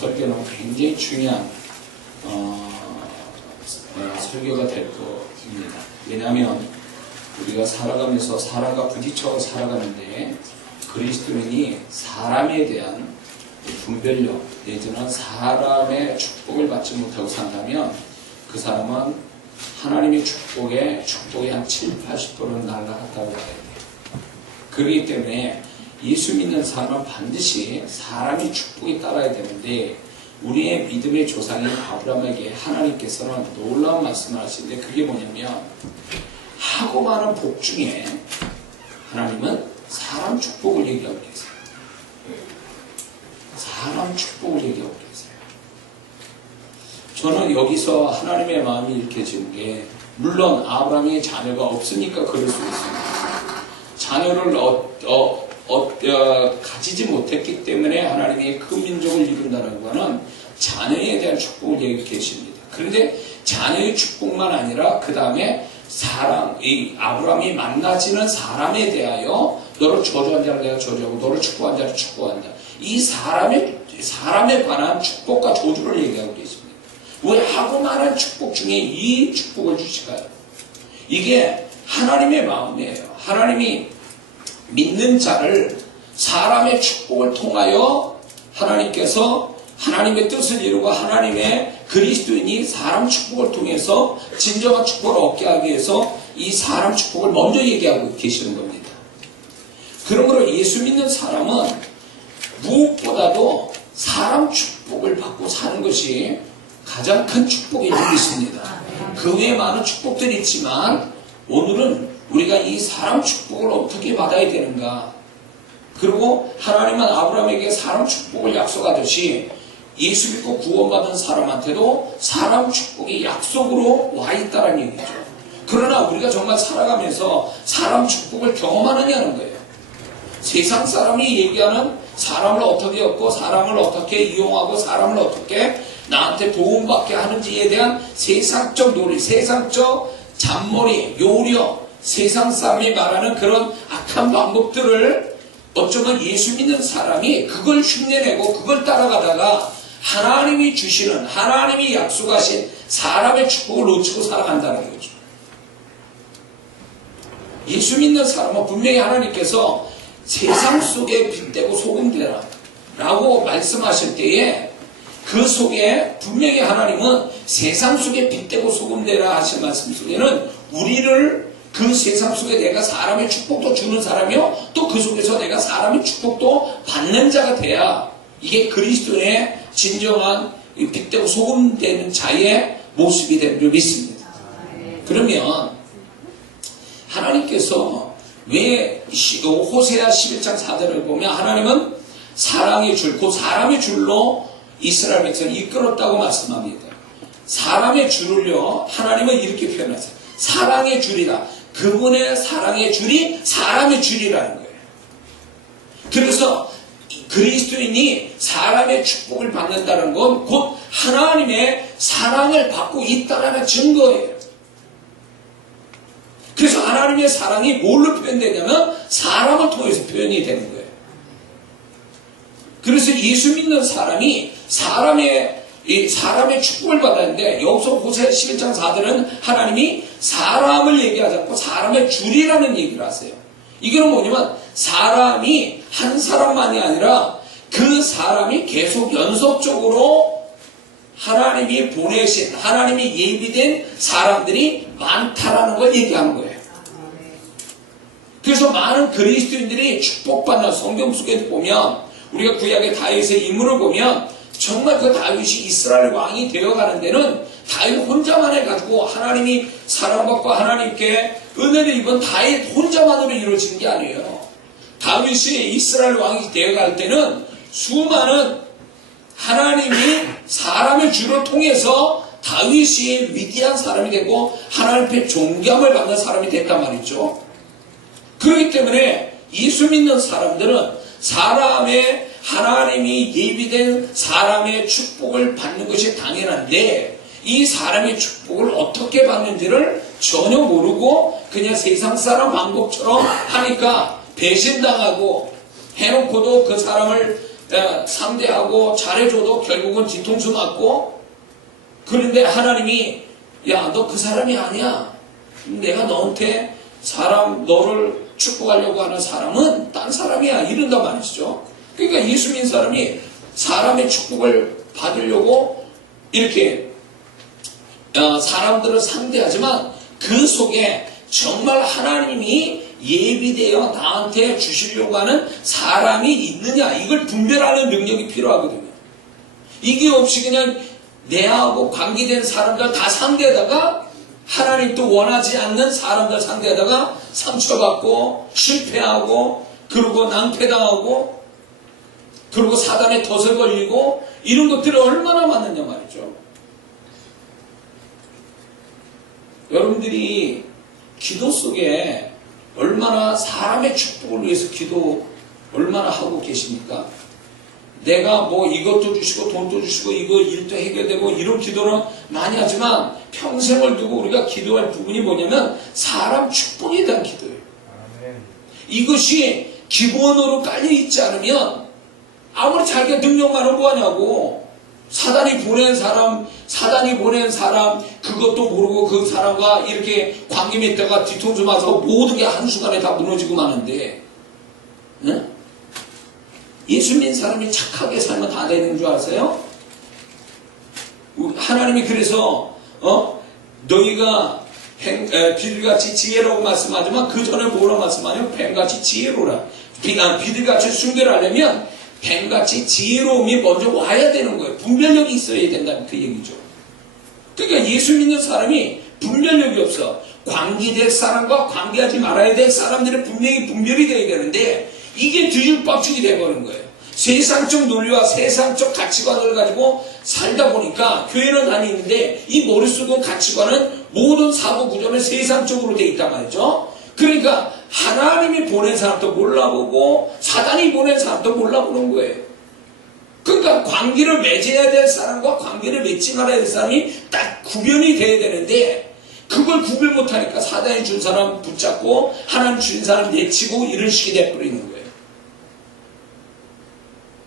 설교는 굉장히 중요한 설교가 될 겁니다. 왜냐하면 우리가 살아가면서 사람과 부딪혀 살아가는데 그리스도인이 사람에 대한 분별력 내지는 사람의 축복을 받지 못하고 산다면 그 사람은 하나님의 축복의 한 7, 80%는 날아갔다고 봐야 돼요. 그렇기 때문에 예수 믿는 사람은 반드시 사람의 축복이 따라야 되는데 우리의 믿음의 조상인 아브라함에게 하나님께서는 놀라운 말씀을 하시는데 그게 뭐냐면 하고 많은 복 중에 하나님은 사람 축복을 얘기하고 계세요. 사람 축복을 얘기하고 계세요. 저는 여기서 하나님의 마음이 읽혀지는 게 물론 아브라함이 자녀가 없으니까 그럴 수 있습니다. 자녀를 가지지 못했기 때문에 하나님이 큰 민족을 이룬다는 것은 자녀에 대한 축복을 얘기해 계십니다. 그런데 자녀의 축복만 아니라 그 다음에 이 아브라함이 만나지는 사람에 대하여 너를 저주한 자를 내가 저주하고 너를 축복한 자를 축복한다. 이 사람에 관한 축복과 저주를 얘기하고 계십니다. 왜 하고 많은 축복 중에 이 축복을 주실까요? 이게 하나님의 마음이에요. 하나님이 믿는 자를 사람의 축복을 통하여 하나님께서 하나님의 뜻을 이루고 하나님의 그리스도인이 사람 축복을 통해서 진정한 축복을 얻게 하기 위해서 이 사람 축복을 먼저 얘기하고 계시는 겁니다. 그러므로 예수 믿는 사람은 무엇보다도 사람 축복을 받고 사는 것이 가장 큰 축복인 줄 믿습니다. 그 외에 많은 축복들이 있지만 오늘은 우리가 이 사람 축복을 어떻게 받아야 되는가. 그리고 하나님은 아브라함에게 사람 축복을 약속하듯이 예수 믿고 구원받은 사람한테도 사람 축복이 약속으로 와 있다는 얘기죠. 그러나 우리가 정말 살아가면서 사람 축복을 경험하느냐는 거예요. 세상 사람이 얘기하는 사람을 어떻게 얻고 사람을 어떻게 이용하고 사람을 어떻게 나한테 도움받게 하는지에 대한 세상적 논리, 세상적 잔머리, 요령, 세상 사람이 말하는 그런 악한 방법들을 어쩌면 예수 믿는 사람이 그걸 흉내내고 그걸 따라가다가 하나님이 주시는, 하나님이 약속하신 사람의 축복을 놓치고 살아간다는 거죠. 예수 믿는 사람은 분명히 하나님께서 세상 속에 빛되고 소금되라 라고 말씀하실 때에 그 속에 분명히 하나님은 세상 속에 빛되고 소금되라 하신 말씀 속에는 우리를 그 세상 속에 내가 사람의 축복도 주는 사람이요 또 그 속에서 내가 사람의 축복도 받는 자가 돼야 이게 그리스도의 진정한 빛되고 소금되는 자의 모습이 되는 줄 믿습니다. 그러면 하나님께서 왜 호세아 11장 4절을 보면 하나님은 사랑의 줄, 곧 사람의 줄로 이스라엘 백성을 이끌었다고 말씀합니다. 사람의 줄을요 하나님은 이렇게 표현하세요. 사랑의 줄이다. 그분의 사랑의 줄이 사람의 줄이라는 거예요. 그래서 그리스도인이 사람의 축복을 받는다는 건 곧 하나님의 사랑을 받고 있다는 증거예요. 그래서 하나님의 사랑이 뭘로 표현되냐면 사람을 통해서 표현이 되는 거예요. 그래서 예수 믿는 사람이 사람의 축복을 받았는데 여기서 호세아 11장 4절은 하나님이 사람을 얘기하지 않고 사람의 줄이라는 얘기를 하세요. 이거는 뭐냐면 사람이 한 사람만이 아니라 그 사람이 계속 연속적으로 하나님이 보내신, 하나님이 예비된 사람들이 많다라는 걸 얘기하는 거예요. 그래서 많은 그리스도인들이 축복받는 성경 속에 보면 우리가 구약의 다윗의 인물을 보면 정말 그 다윗이 이스라엘 왕이 되어가는 데는 다윗 혼자만 해가지고 하나님이 사랑받고 하나님께 은혜를 입은 다윗 혼자만으로 이루어진 게 아니에요. 다윗이 이스라엘 왕이 되어갈 때는 수많은 하나님이 사람의 줄을 통해서 다윗이 위대한 사람이 되고 하나님 앞에 존경을 받는 사람이 됐단 말이죠. 그렇기 때문에 예수 믿는 사람들은 사람의 하나님이 예비된 사람의 축복을 받는 것이 당연한데 이 사람의 축복을 어떻게 받는지를 전혀 모르고 그냥 세상 사람 방법처럼 하니까 배신당하고 해놓고도 그 사람을 상대하고 잘해줘도 결국은 뒤통수 맞고, 그런데 하나님이 야, 너 그 사람이 아니야. 내가 너한테 너를 축복하려고 하는 사람은 딴 사람이야. 이런단 말이죠. 그러니까 예수 믿는 사람이 사람의 축복을 받으려고 이렇게 사람들을 상대하지만 그 속에 정말 하나님이 예비되어 나한테 주시려고 하는 사람이 있느냐, 이걸 분별하는 능력이 필요하거든요. 이게 없이 그냥 내하고 관계된 사람들 다 상대하다가 하나님도 원하지 않는 사람들 상대하다가 상처받고 실패하고 그리고 낭패당하고 그리고 사단의 덫에 걸리고 이런 것들이 얼마나 많느냐 말이죠. 여러분들이 기도 속에 얼마나 사람의 축복을 위해서 기도 얼마나 하고 계십니까? 내가 뭐 이것도 주시고 돈도 주시고 이거 일도 해결되고 이런 기도는 많이 하지만 평생을 두고 우리가 기도할 부분이 뭐냐면 사람 축복에 대한 기도예요. 이것이 기본으로 깔려있지 않으면 아무리 자기가 능력 많은 거 하냐고, 사단이 보낸 사람 그것도 모르고 그 사람과 이렇게 관계 맺다가 뒤통수 맞아서 모든 게 한순간에 다 무너지고 마는데, 네? 예수 믿는 사람이 착하게 살면 다 되는 줄 아세요? 하나님이 그래서 너희가 비둘기같이 지혜로운 말씀하지만 그 전에 뭐라 말씀하냐면 뱀같이 지혜로라. 비둘기같이 순결하려면 뱀같이 지혜로움이 먼저 와야 되는 거예요. 분별력이 있어야 된다는 그 얘기죠. 그러니까 예수 믿는 사람이 분별력이 없어. 관계될 사람과 관계하지 말아야 될 사람들의 분명히 분별이 돼야 되는데 이게 뒤죽박죽이 돼버린 거예요. 세상적 논리와 세상적 가치관을 가지고 살다 보니까 교회는 다니는데 이 머릿속의 가치관은 모든 사고 구조는 세상적으로 돼 있단 말이죠. 그러니까 하나님이 보낸 사람도 몰라보고 사단이 보낸 사람도 몰라보는 거예요. 그러니까 관계를 맺어야 될 사람과 관계를 맺지 말아야 될 사람이 딱 구별이 돼야 되는데 그걸 구별 못하니까 사단이 준 사람 붙잡고 하나님 주신 사람 내치고 이런 식이 돼버리는 거예요.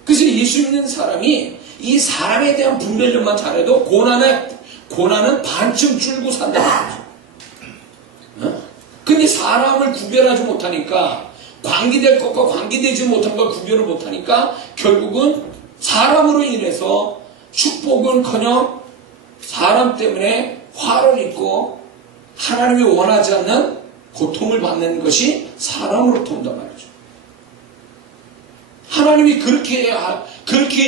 그래서 예수 믿는 사람이 이 사람에 대한 분별력만 잘해도 고난은 반쯤 줄고 산다. 근데 사람을 구별하지 못하니까 관계될 것과 관계되지 못한 걸 구별을 못하니까 결국은 사람으로 인해서 축복은커녕 사람 때문에 화를 입고 하나님이 원하지 않는 고통을 받는 것이 사람으로부터 온단 말이죠. 하나님이 그렇게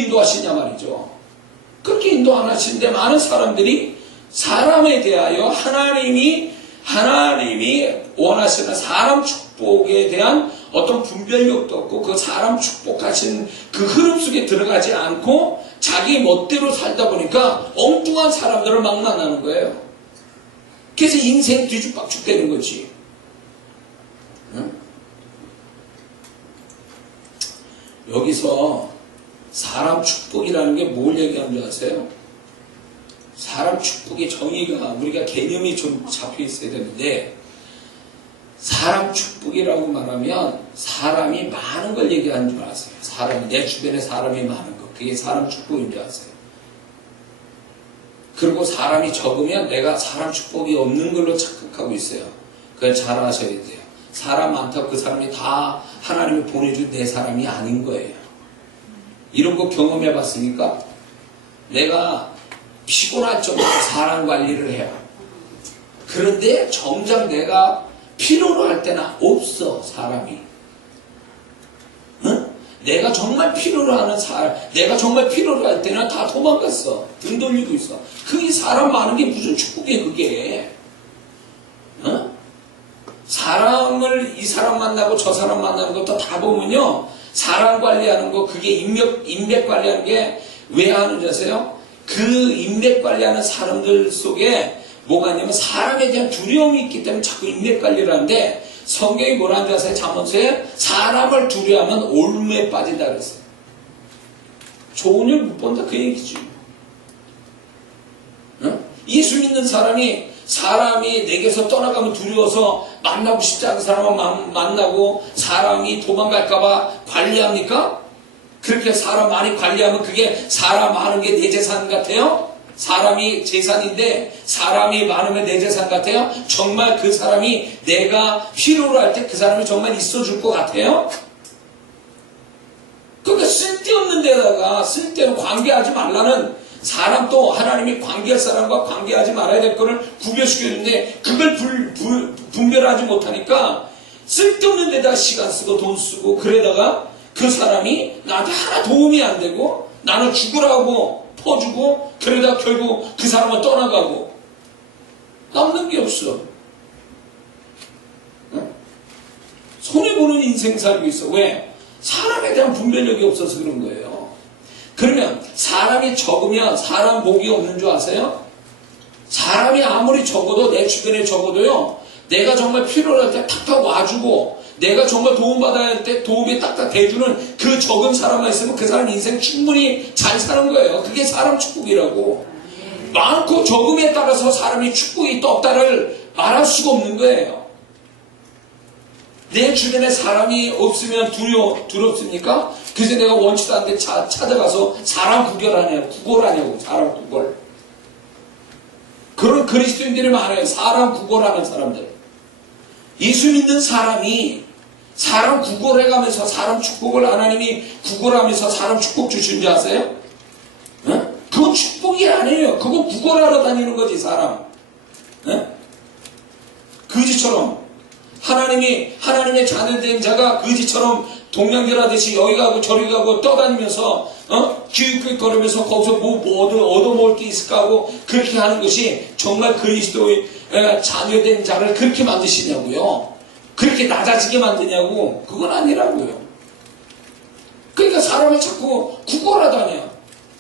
인도하시냐 말이죠. 그렇게 인도 안 하시는데 많은 사람들이 사람에 대하여 하나님이 원하시는 사람 축복에 대한 어떤 분별력도 없고 그 사람 축복하신 그 흐름 속에 들어가지 않고 자기 멋대로 살다 보니까 엉뚱한 사람들을 막 만나는 거예요. 그래서 인생 뒤죽박죽 되는 거지. 응? 여기서 사람 축복이라는 게 뭘 얘기하는 줄 아세요? 사람 축복의 정의가 우리가 개념이 좀 잡혀 있어야 되는데 사람 축복이라고 말하면 사람이 많은 걸 얘기하는 줄 아세요? 사람이 내 주변에 사람이 많은 것 그게 사람 축복인 줄 아세요? 그리고 사람이 적으면 내가 사람 축복이 없는 걸로 착각하고 있어요. 그걸 잘 아셔야 돼요. 사람 많다고 그 사람이 다 하나님이 보내준 내 사람이 아닌 거예요. 이런 거 경험해 봤습니까? 내가 피곤할 정도로 사람 관리를 해요. 그런데 정작 내가 필요로 할 때는 없어, 사람이. 응? 내가 정말 필요로 하는 내가 정말 필요로 할 때는 다 도망갔어. 등 돌리고 있어. 그게 사람 많은 게 무슨 축복이야, 그게. 응? 사람을 이 사람 만나고 저 사람 만나는 것도 다 보면요. 사람 관리하는 거, 그게 인맥 관리하는 게 왜 하는 줄 아세요? 그 인맥 관리하는 사람들 속에 뭐가 있냐면 사람에 대한 두려움이 있기 때문에 자꾸 인맥 관리를 하는데 성경이 뭐라는 줄 아세요? 잠언서에 사람을 두려워하면 올무에 빠진다 그랬어요. 좋은 일 못 본다 그 얘기지. 응? 예수 믿는 사람이 내게서 떠나가면 두려워서 만나고 싶지 않은 사람을 만나고 사람이 도망갈까봐 관리합니까? 그렇게 사람 많이 관리하면 그게 사람 많은 게 내 재산 같아요? 사람이 재산인데 사람이 많으면 내 재산 같아요? 정말 그 사람이 내가 필요로 할 때 그 사람이 정말 있어줄 것 같아요? 그러니까 쓸데없는 데다가 쓸데없는 관계하지 말라는 사람, 또 하나님이 관계할 사람과 관계하지 말아야 될 거를 구별시켜주는데 그걸 분별하지 못하니까 쓸데없는 데다가 시간 쓰고 돈 쓰고 그러다가 그 사람이 나한테 하나 도움이 안 되고 나는 죽으라고 퍼주고 그러다 결국 그 사람은 떠나가고 남는 게 없어. 응? 손해보는 인생 살고 있어. 왜? 사람에 대한 분별력이 없어서 그런 거예요. 그러면 사람이 적으면 사람 복이 없는 줄 아세요? 사람이 아무리 적어도 내 주변에 적어도요, 내가 정말 필요할 때 탁탁 와주고 내가 정말 도움받아야 할 때 도움이 딱딱 대주는 그 적은 사람만 있으면 그 사람 인생 충분히 잘 사는 거예요. 그게 사람 축복이라고. 많고 적음에 따라서 사람이 축복이 떴다를 말할 수가 없는 거예요. 내 주변에 사람이 없으면 두렵습니까? 그래서 내가 원치도 않는데 찾아가서 사람 구걸하냐고 사람 구걸. 그런 그리스도인들이 많아요. 사람 구걸하는 사람들. 예수 믿는 사람이 사람 구걸해가면서 사람 축복을 하나님이 구걸하면서 사람 축복 주신 줄 아세요? 어? 그건 축복이 아니에요. 그건 구걸하러 다니는 거지 사람. 어? 거지처럼 하나님의 자녀된 자가 거지처럼 동양결하듯이 여기 가고 저리 가고 떠다니면서 기웃기웃거리면서 거기서 뭐 얻어먹을 게 있을까 하고 그렇게 하는 것이 정말 그리스도의 자녀된 자를 그렇게 만드시냐고요. 그렇게 낮아지게 만드냐고. 그건 아니라고요. 그러니까 사람을 자꾸 구걸하다녀.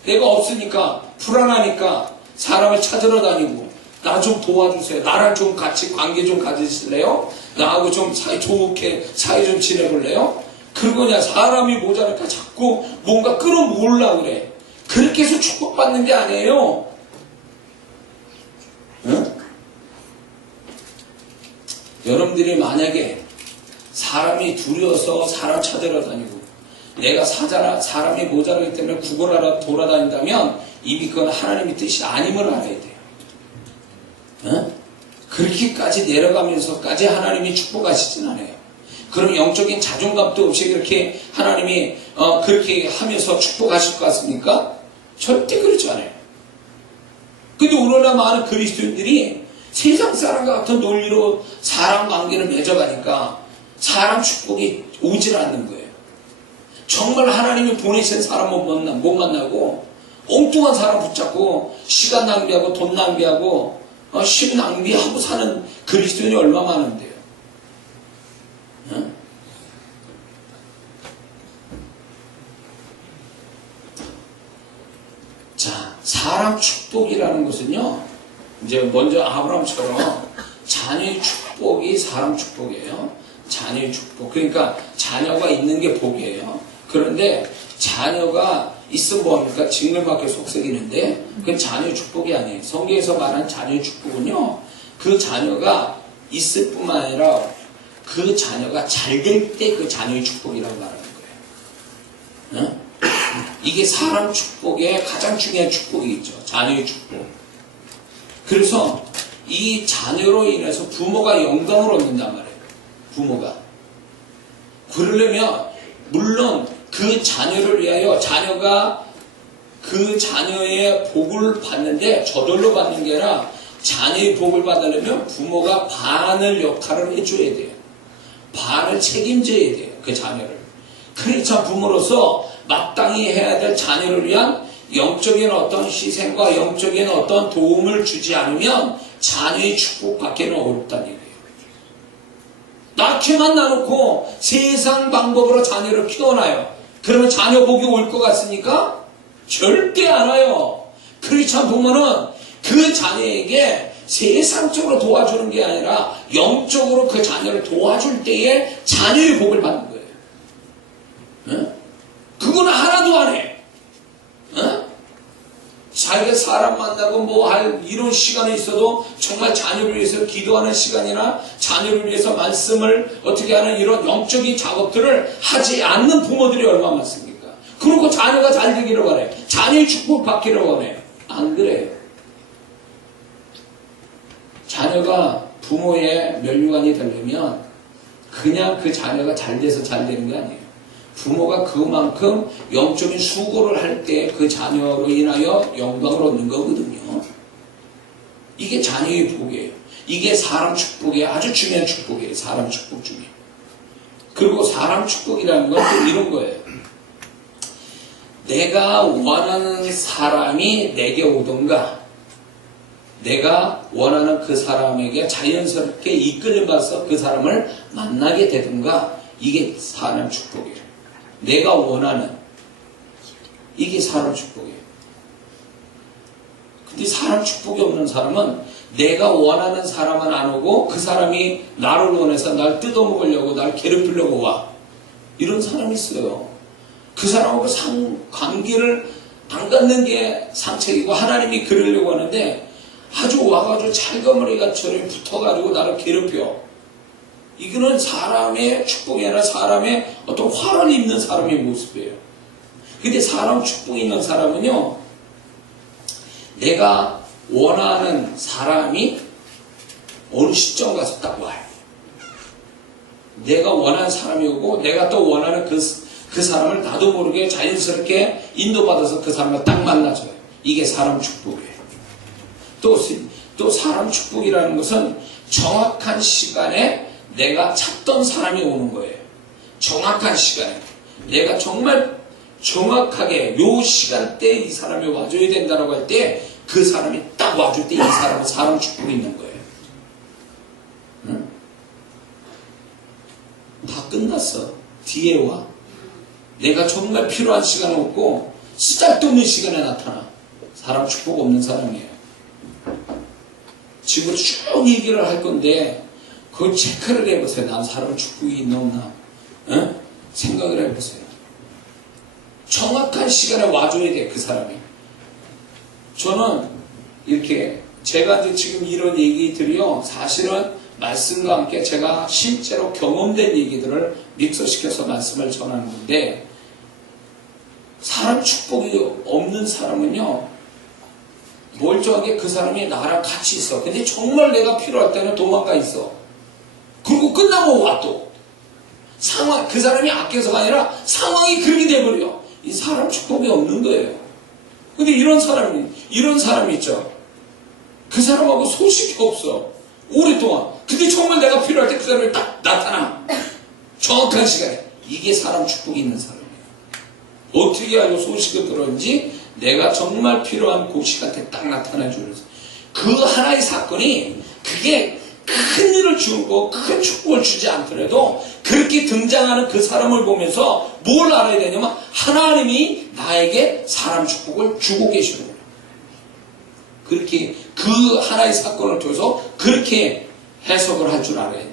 내가 없으니까 불안하니까 사람을 찾으러 다니고 나 좀 도와주세요. 나랑 좀 같이 관계 좀 가지실래요? 나하고 좀 사이 좋게 사이 좀 지내볼래요? 그거냐. 사람이 모자라니까 자꾸 뭔가 끌어모으려고 그래. 그렇게 해서 축복받는 게 아니에요. 응? 여러분들이 만약에 사람이 두려워서 사람 찾으러 다니고 내가 사람이 모자라기 때문에 구걸하러 돌아다닌다면 이미 그건 하나님의 뜻이 아님을 알아야 돼요. 응? 그렇게까지 내려가면서까지 하나님이 축복하시진 않아요. 그럼 영적인 자존감도 없이 그렇게 하나님이 그렇게 하면서 축복하실 것 같습니까? 절대 그렇지 않아요. 근데 오늘날 많은 그리스도인들이 세상 사람과 같은 논리로 사람 관계를 맺어가니까 사람 축복이 오질 않는 거예요. 정말 하나님이 보내신 사람은 못 만나고 엉뚱한 사람 붙잡고 시간 낭비하고 돈 낭비하고 심 낭비하고 사는 그리스도인이 얼마나 많은데요. 응? 자, 사람 축복이라는 것은요, 이제 먼저 아브라함처럼 자녀의 축복이 사람 축복이에요. 자녀의 축복. 그러니까 자녀가 있는 게 복이에요. 그런데 자녀가 있으면 뭐합니까? 징벌밖에 속썩이는데 그건 자녀의 축복이 아니에요. 성경에서 말하는 자녀의 축복은요, 그 자녀가 있을 뿐만 아니라 그 자녀가 잘 될 때 그 자녀의 축복이라고 말하는 거예요. 응? 이게 사람 축복의 가장 중요한 축복이 있죠. 자녀의 축복. 그래서 이 자녀로 인해서 부모가 영광을 얻는단 말이에요. 부모가. 그러려면 물론 그 자녀를 위하여 자녀가 그 자녀의 복을 받는데 저절로 받는 게 아니라 자녀의 복을 받으려면 부모가 반을 역할을 해줘야 돼요. 반을 책임져야 돼요. 그 자녀를. 그러니까 부모로서 마땅히 해야 될 자녀를 위한 영적인 어떤 희생과 영적인 어떤 도움을 주지 않으면 자녀의 축복받기는 어렵다는 얘기예요. 낳기만 놔놓고 세상 방법으로 자녀를 키워놔요. 그러면 자녀 복이 올 것 같습니까? 절대 안 와요. 크리스찬 부모는 그 자녀에게 세상적으로 도와주는 게 아니라 영적으로 그 자녀를 도와줄 때에 자녀의 복을 받는 거예요. 응? 그건 하나도 안 해. 응? 자기가 사람 만나고 뭐 할 이런 시간이 있어도 정말 자녀를 위해서 기도하는 시간이나 자녀를 위해서 말씀을 어떻게 하는 이런 영적인 작업들을 하지 않는 부모들이 얼마나 많습니까? 그리고 자녀가 잘 되기를 원해. 자녀의 축복 받기를 원해. 안 그래요. 자녀가 부모의 면류관이 되려면 그냥 그 자녀가 잘 돼서 잘 되는 게 아니에요. 부모가 그만큼 영적인 수고를 할 때 그 자녀로 인하여 영광을 얻는 거거든요. 이게 자녀의 복이에요. 이게 사람 축복의 아주 중요한 축복이에요. 사람 축복 중에. 그리고 사람 축복이라는 건 또 이런 거예요. 내가 원하는 사람이 내게 오던가 내가 원하는 그 사람에게 자연스럽게 이끌려가서 그 사람을 만나게 되던가 이게 사람 축복이에요. 내가 원하는 이게 사람 축복이에요. 근데 사람 축복이 없는 사람은 내가 원하는 사람은 안 오고 그 사람이 나를 원해서 날 뜯어먹으려고 날 괴롭히려고 와. 이런 사람이 있어요. 그 사람하고 관계를 안 갖는 게 상책이고 하나님이 그러려고 하는데 아주 와가지고 찰거머리가처럼 붙어가지고 나를 괴롭혀. 이거는 사람의 축복이 아니라 사람의 어떤 화를 입는 사람의 모습이에요. 근데 사람 축복이 있는 사람은요, 내가 원하는 사람이 어느 시점 가서 딱 와요. 내가 원하는 사람이 오고 내가 또 원하는 그 사람을 나도 모르게 자연스럽게 인도받아서 그 사람을 딱 만나줘요. 이게 사람 축복이에요. 또 사람 축복이라는 것은 정확한 시간에 내가 찾던 사람이 오는 거예요. 정확한 시간에. 내가 정말 정확하게 요 시간대에 이 사람이 와줘야 된다고 할 때 그 사람이 딱 와줄 때 이 사람은 사람 축복이 있는 거예요. 응? 다 끝났어. 뒤에 와. 내가 정말 필요한 시간에 없고 쓰잘데없는 시간에 나타나. 사람 축복 없는 사람이에요. 지금 쭉 얘기를 할 건데 그걸 체크를 해보세요. 난 사람 축복이 있나 없나. 응? 생각을 해보세요. 정확한 시간에 와줘야 돼. 그 사람이. 저는 이렇게 제가 이제 지금 이런 얘기들이요, 사실은 말씀과 함께 제가 실제로 경험된 얘기들을 믹서시켜서 말씀을 전하는 건데, 사람 축복이 없는 사람은요, 멀쩡하게 그 사람이 나랑 같이 있어. 근데 정말 내가 필요할 때는 도망가 있어. 그리고 끝나고 와 또. 그 사람이 아껴서가 아니라 상황이 그렇게 돼버려. 이 사람 축복이 없는 거예요. 근데 이런 사람이 있죠. 그 사람하고 소식이 없어. 오랫동안. 근데 정말 내가 필요할 때 그 사람이 딱 나타나. 정확한 시간에. 이게 사람 축복이 있는 사람이에요. 어떻게 알고 소식을 들었는지 내가 정말 필요한 그 시간대 딱 나타나주는 그 하나의 사건이 그게 큰 일을 주고 큰 축복을 주지 않더라도 그렇게 등장하는 그 사람을 보면서 뭘 알아야 되냐면 하나님이 나에게 사람 축복을 주고 계시는 거예요. 그렇게 그 하나의 사건을 통해서 그렇게 해석을 할 줄 알아야 돼요.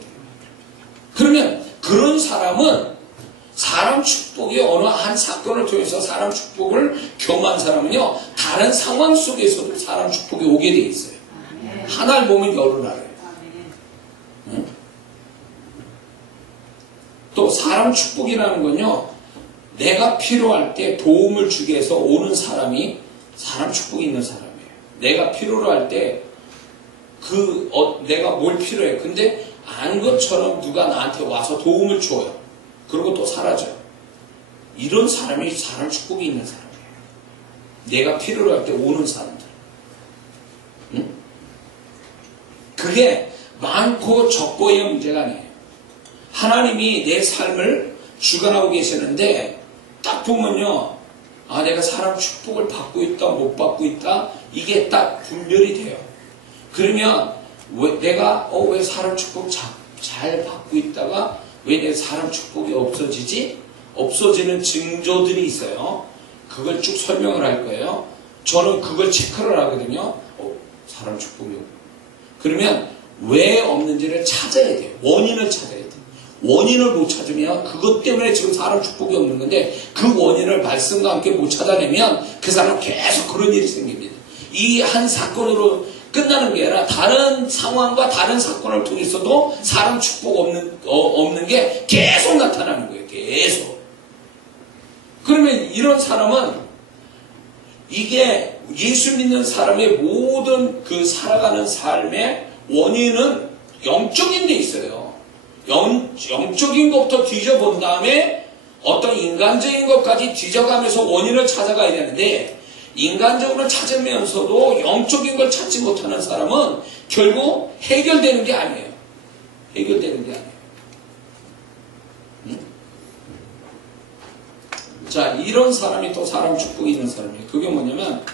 그러면 그런 사람은 사람 축복이 어느 한 사건을 통해서 사람 축복을 경험한 사람은요, 다른 상황 속에서도 사람 축복이 오게 돼 있어요. 하나를 보면 열을 알아요. 응? 또 사람 축복이라는 건요, 내가 필요할 때 도움을 주기 위해서 오는 사람이 사람 축복이 있는 사람이에요. 내가 필요로 할 때 내가 뭘 필요해. 근데 안 것처럼 누가 나한테 와서 도움을 줘요. 그리고 또 사라져요. 이런 사람이 사람 축복이 있는 사람이에요. 내가 필요로 할 때 오는 사람들. 응? 그게 많고 적고의 문제가 아니에요. 하나님이 내 삶을 주관하고 계시는데 딱 보면요, 아, 내가 사람 축복을 받고 있다, 못 받고 있다, 이게 딱 분별이 돼요. 그러면 내가 왜 사람 축복 잘 받고 있다가 왜 내 사람 축복이 없어지지? 없어지는 징조들이 있어요. 그걸 쭉 설명을 할 거예요. 저는 그걸 체크를 하거든요. 사람 축복이 없고. 그러면 왜 없는지를 찾아야 돼요. 원인을 찾아야 돼요. 원인을 못 찾으면 그것 때문에 지금 사람 축복이 없는 건데 그 원인을 말씀과 함께 못 찾아내면 그 사람은 계속 그런 일이 생깁니다. 이 한 사건으로 끝나는 게 아니라 다른 상황과 다른 사건을 통해서도 사람 축복 없는 게 계속 나타나는 거예요. 계속. 그러면 이런 사람은 이게 예수 믿는 사람의 모든 그 살아가는 삶의 원인은 영적인 데 있어요. 영적인 것부터 뒤져본 다음에 어떤 인간적인 것까지 뒤져가면서 원인을 찾아가야 되는데, 인간적으로 찾으면서도 영적인 걸 찾지 못하는 사람은 결국 해결되는 게 아니에요. 해결되는 게 아니에요. 자, 이런 사람이 또 사람 축복이 있는 사람이에요. 그게 뭐냐면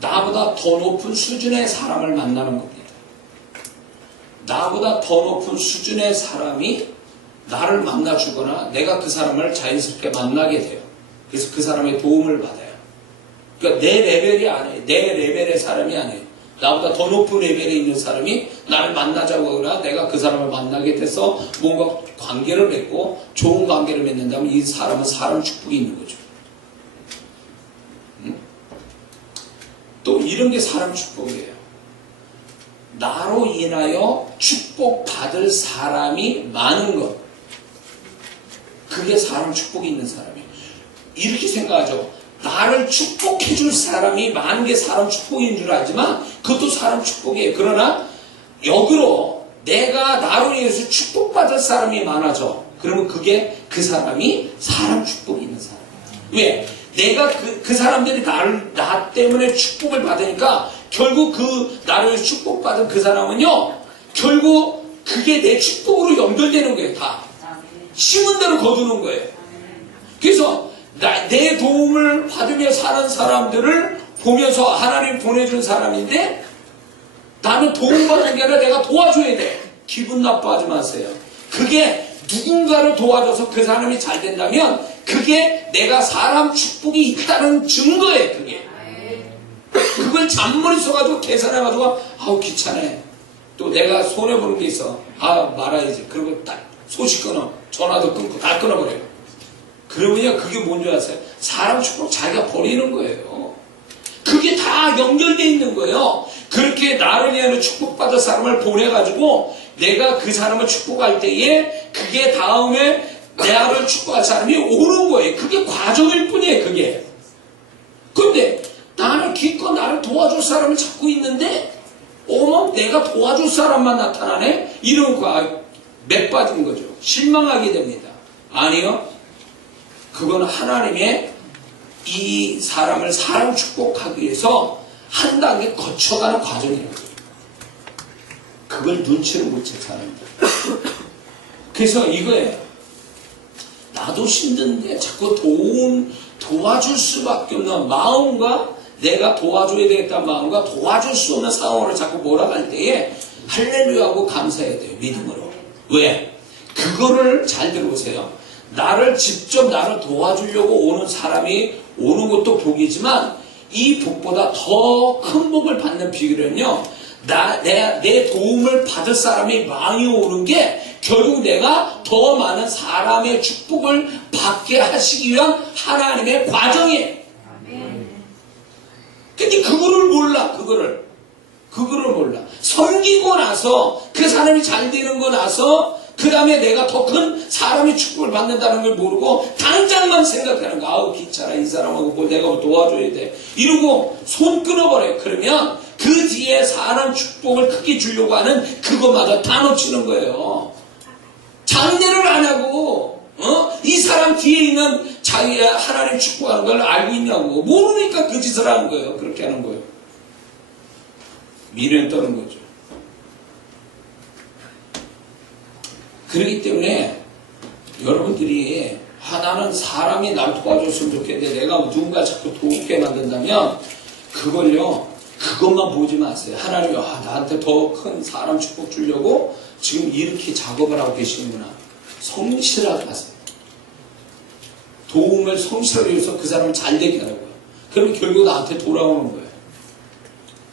나보다 더 높은 수준의 사람을 만나는 겁니다. 나보다 더 높은 수준의 사람이 나를 만나주거나 내가 그 사람을 자연스럽게 만나게 돼요. 그래서 그 사람의 도움을 받아요. 그러니까 내 레벨이 아니에요. 내 레벨의 사람이 아니에요. 나보다 더 높은 레벨에 있는 사람이 나를 만나자고 하거나 내가 그 사람을 만나게 돼서 뭔가 관계를 맺고 좋은 관계를 맺는다면 이 사람은 사람 축복이 있는 거죠. 또 이런 게 사람 축복이에요. 나로 인하여 축복받을 사람이 많은 것. 그게 사람 축복이 있는 사람이에요. 이렇게 생각하죠. 나를 축복해줄 사람이 많은 게 사람 축복인 줄 알지만 그것도 사람 축복이에요. 그러나 역으로 내가 나로 인해서 축복받을 사람이 많아져. 그러면 그게 그 사람이 사람 축복이 있는 사람이에요. 왜? 내가 그 사람들이 나 때문에 축복을 받으니까 결국 그 나를 축복받은 그 사람은요, 결국 그게 내 축복으로 연결되는 거예요. 다 심은 대로 거두는 거예요. 그래서 내 도움을 받으며 사는 사람들을 보면서 하나님 보내준 사람인데 나는 도움받는 게 아니라 내가 도와줘야 돼. 기분 나빠하지 마세요. 그게 누군가를 도와줘서 그 사람이 잘 된다면 그게 내가 사람 축복이 있다는 증거예요. 그게. 그걸 잔머리 써가지고 계산해가지고 아우 귀찮네. 또 내가 손해보는 게 있어. 아 말아야지. 그리고 딱 소식 끊어. 전화도 끊고 다 끊어버려요. 그러면요 그게 뭔지 아세요? 사람 축복 자기가 버리는 거예요. 그게 다 연결되어 있는 거예요. 그렇게 나를 위한 축복받을 사람을 보내가지고 내가 그 사람을 축복할 때에 그게 다음에 나를 축복할 사람이 오는 거예요. 그게 과정일 뿐이에요. 그게. 근데 나는 기껏 나를 도와줄 사람을 찾고 있는데 어머 내가 도와줄 사람만 나타나네? 이런 거 맥 빠진 거죠. 실망하게 됩니다. 아니요. 그건 하나님의 이 사람을 사람 축복하기 위해서 한 단계 거쳐가는 과정이라는 거예요. 그걸 눈치를 못 채 사람들. 그래서 이거예요. 나도 힘든데 자꾸 도와줄 수밖에 없는 마음과 내가 도와줘야 되겠다는 마음과 도와줄 수 없는 상황으로 자꾸 몰아갈 때에 할렐루야하고 감사해야 돼요. 믿음으로. 왜? 그거를 잘 들어보세요. 직접 나를 도와주려고 오는 사람이 오는 것도 복이지만 이 복보다 더 큰 복을 받는 비결은요. 내 도움을 받을 사람이 많이 오는 게 결국 내가 더 많은 사람의 축복을 받게 하시기 위한 하나님의 과정이에요. 근데 그거를 몰라. 그거를 몰라. 섬기고 나서 그 사람이 잘 되는 거 나서 그 다음에 내가 더 큰 사람의 축복을 받는다는 걸 모르고 당장만 생각하는 거. 아우 귀찮아. 이 사람하고 뭐 내가 뭐 도와줘야 돼. 이러고 손 끊어버려요. 그러면 그 뒤에 사람 축복을 크게 주려고 하는 그것마저 다 놓치는 거예요. 장례를 안 하고 이 사람 뒤에 있는 자기가 하나님 축복하는 걸 알고 있냐고. 모르니까 그 짓을 하는 거예요. 그렇게 하는 거예요. 미련 떠는 거죠. 그렇기 때문에 여러분들이 나는 사람이 날 도와줬으면 좋겠는데 내가 누군가 자꾸 도움게 만든다면 그것만 보지 마세요. 하나님이 나한테 더 큰 사람 축복 주려고 지금 이렇게 작업을 하고 계시는구나. 성실하게 하세요. 도움을 성실하게 해서 그 사람을 잘 되게 하라고요. 그러면 결국 나한테 돌아오는 거예요.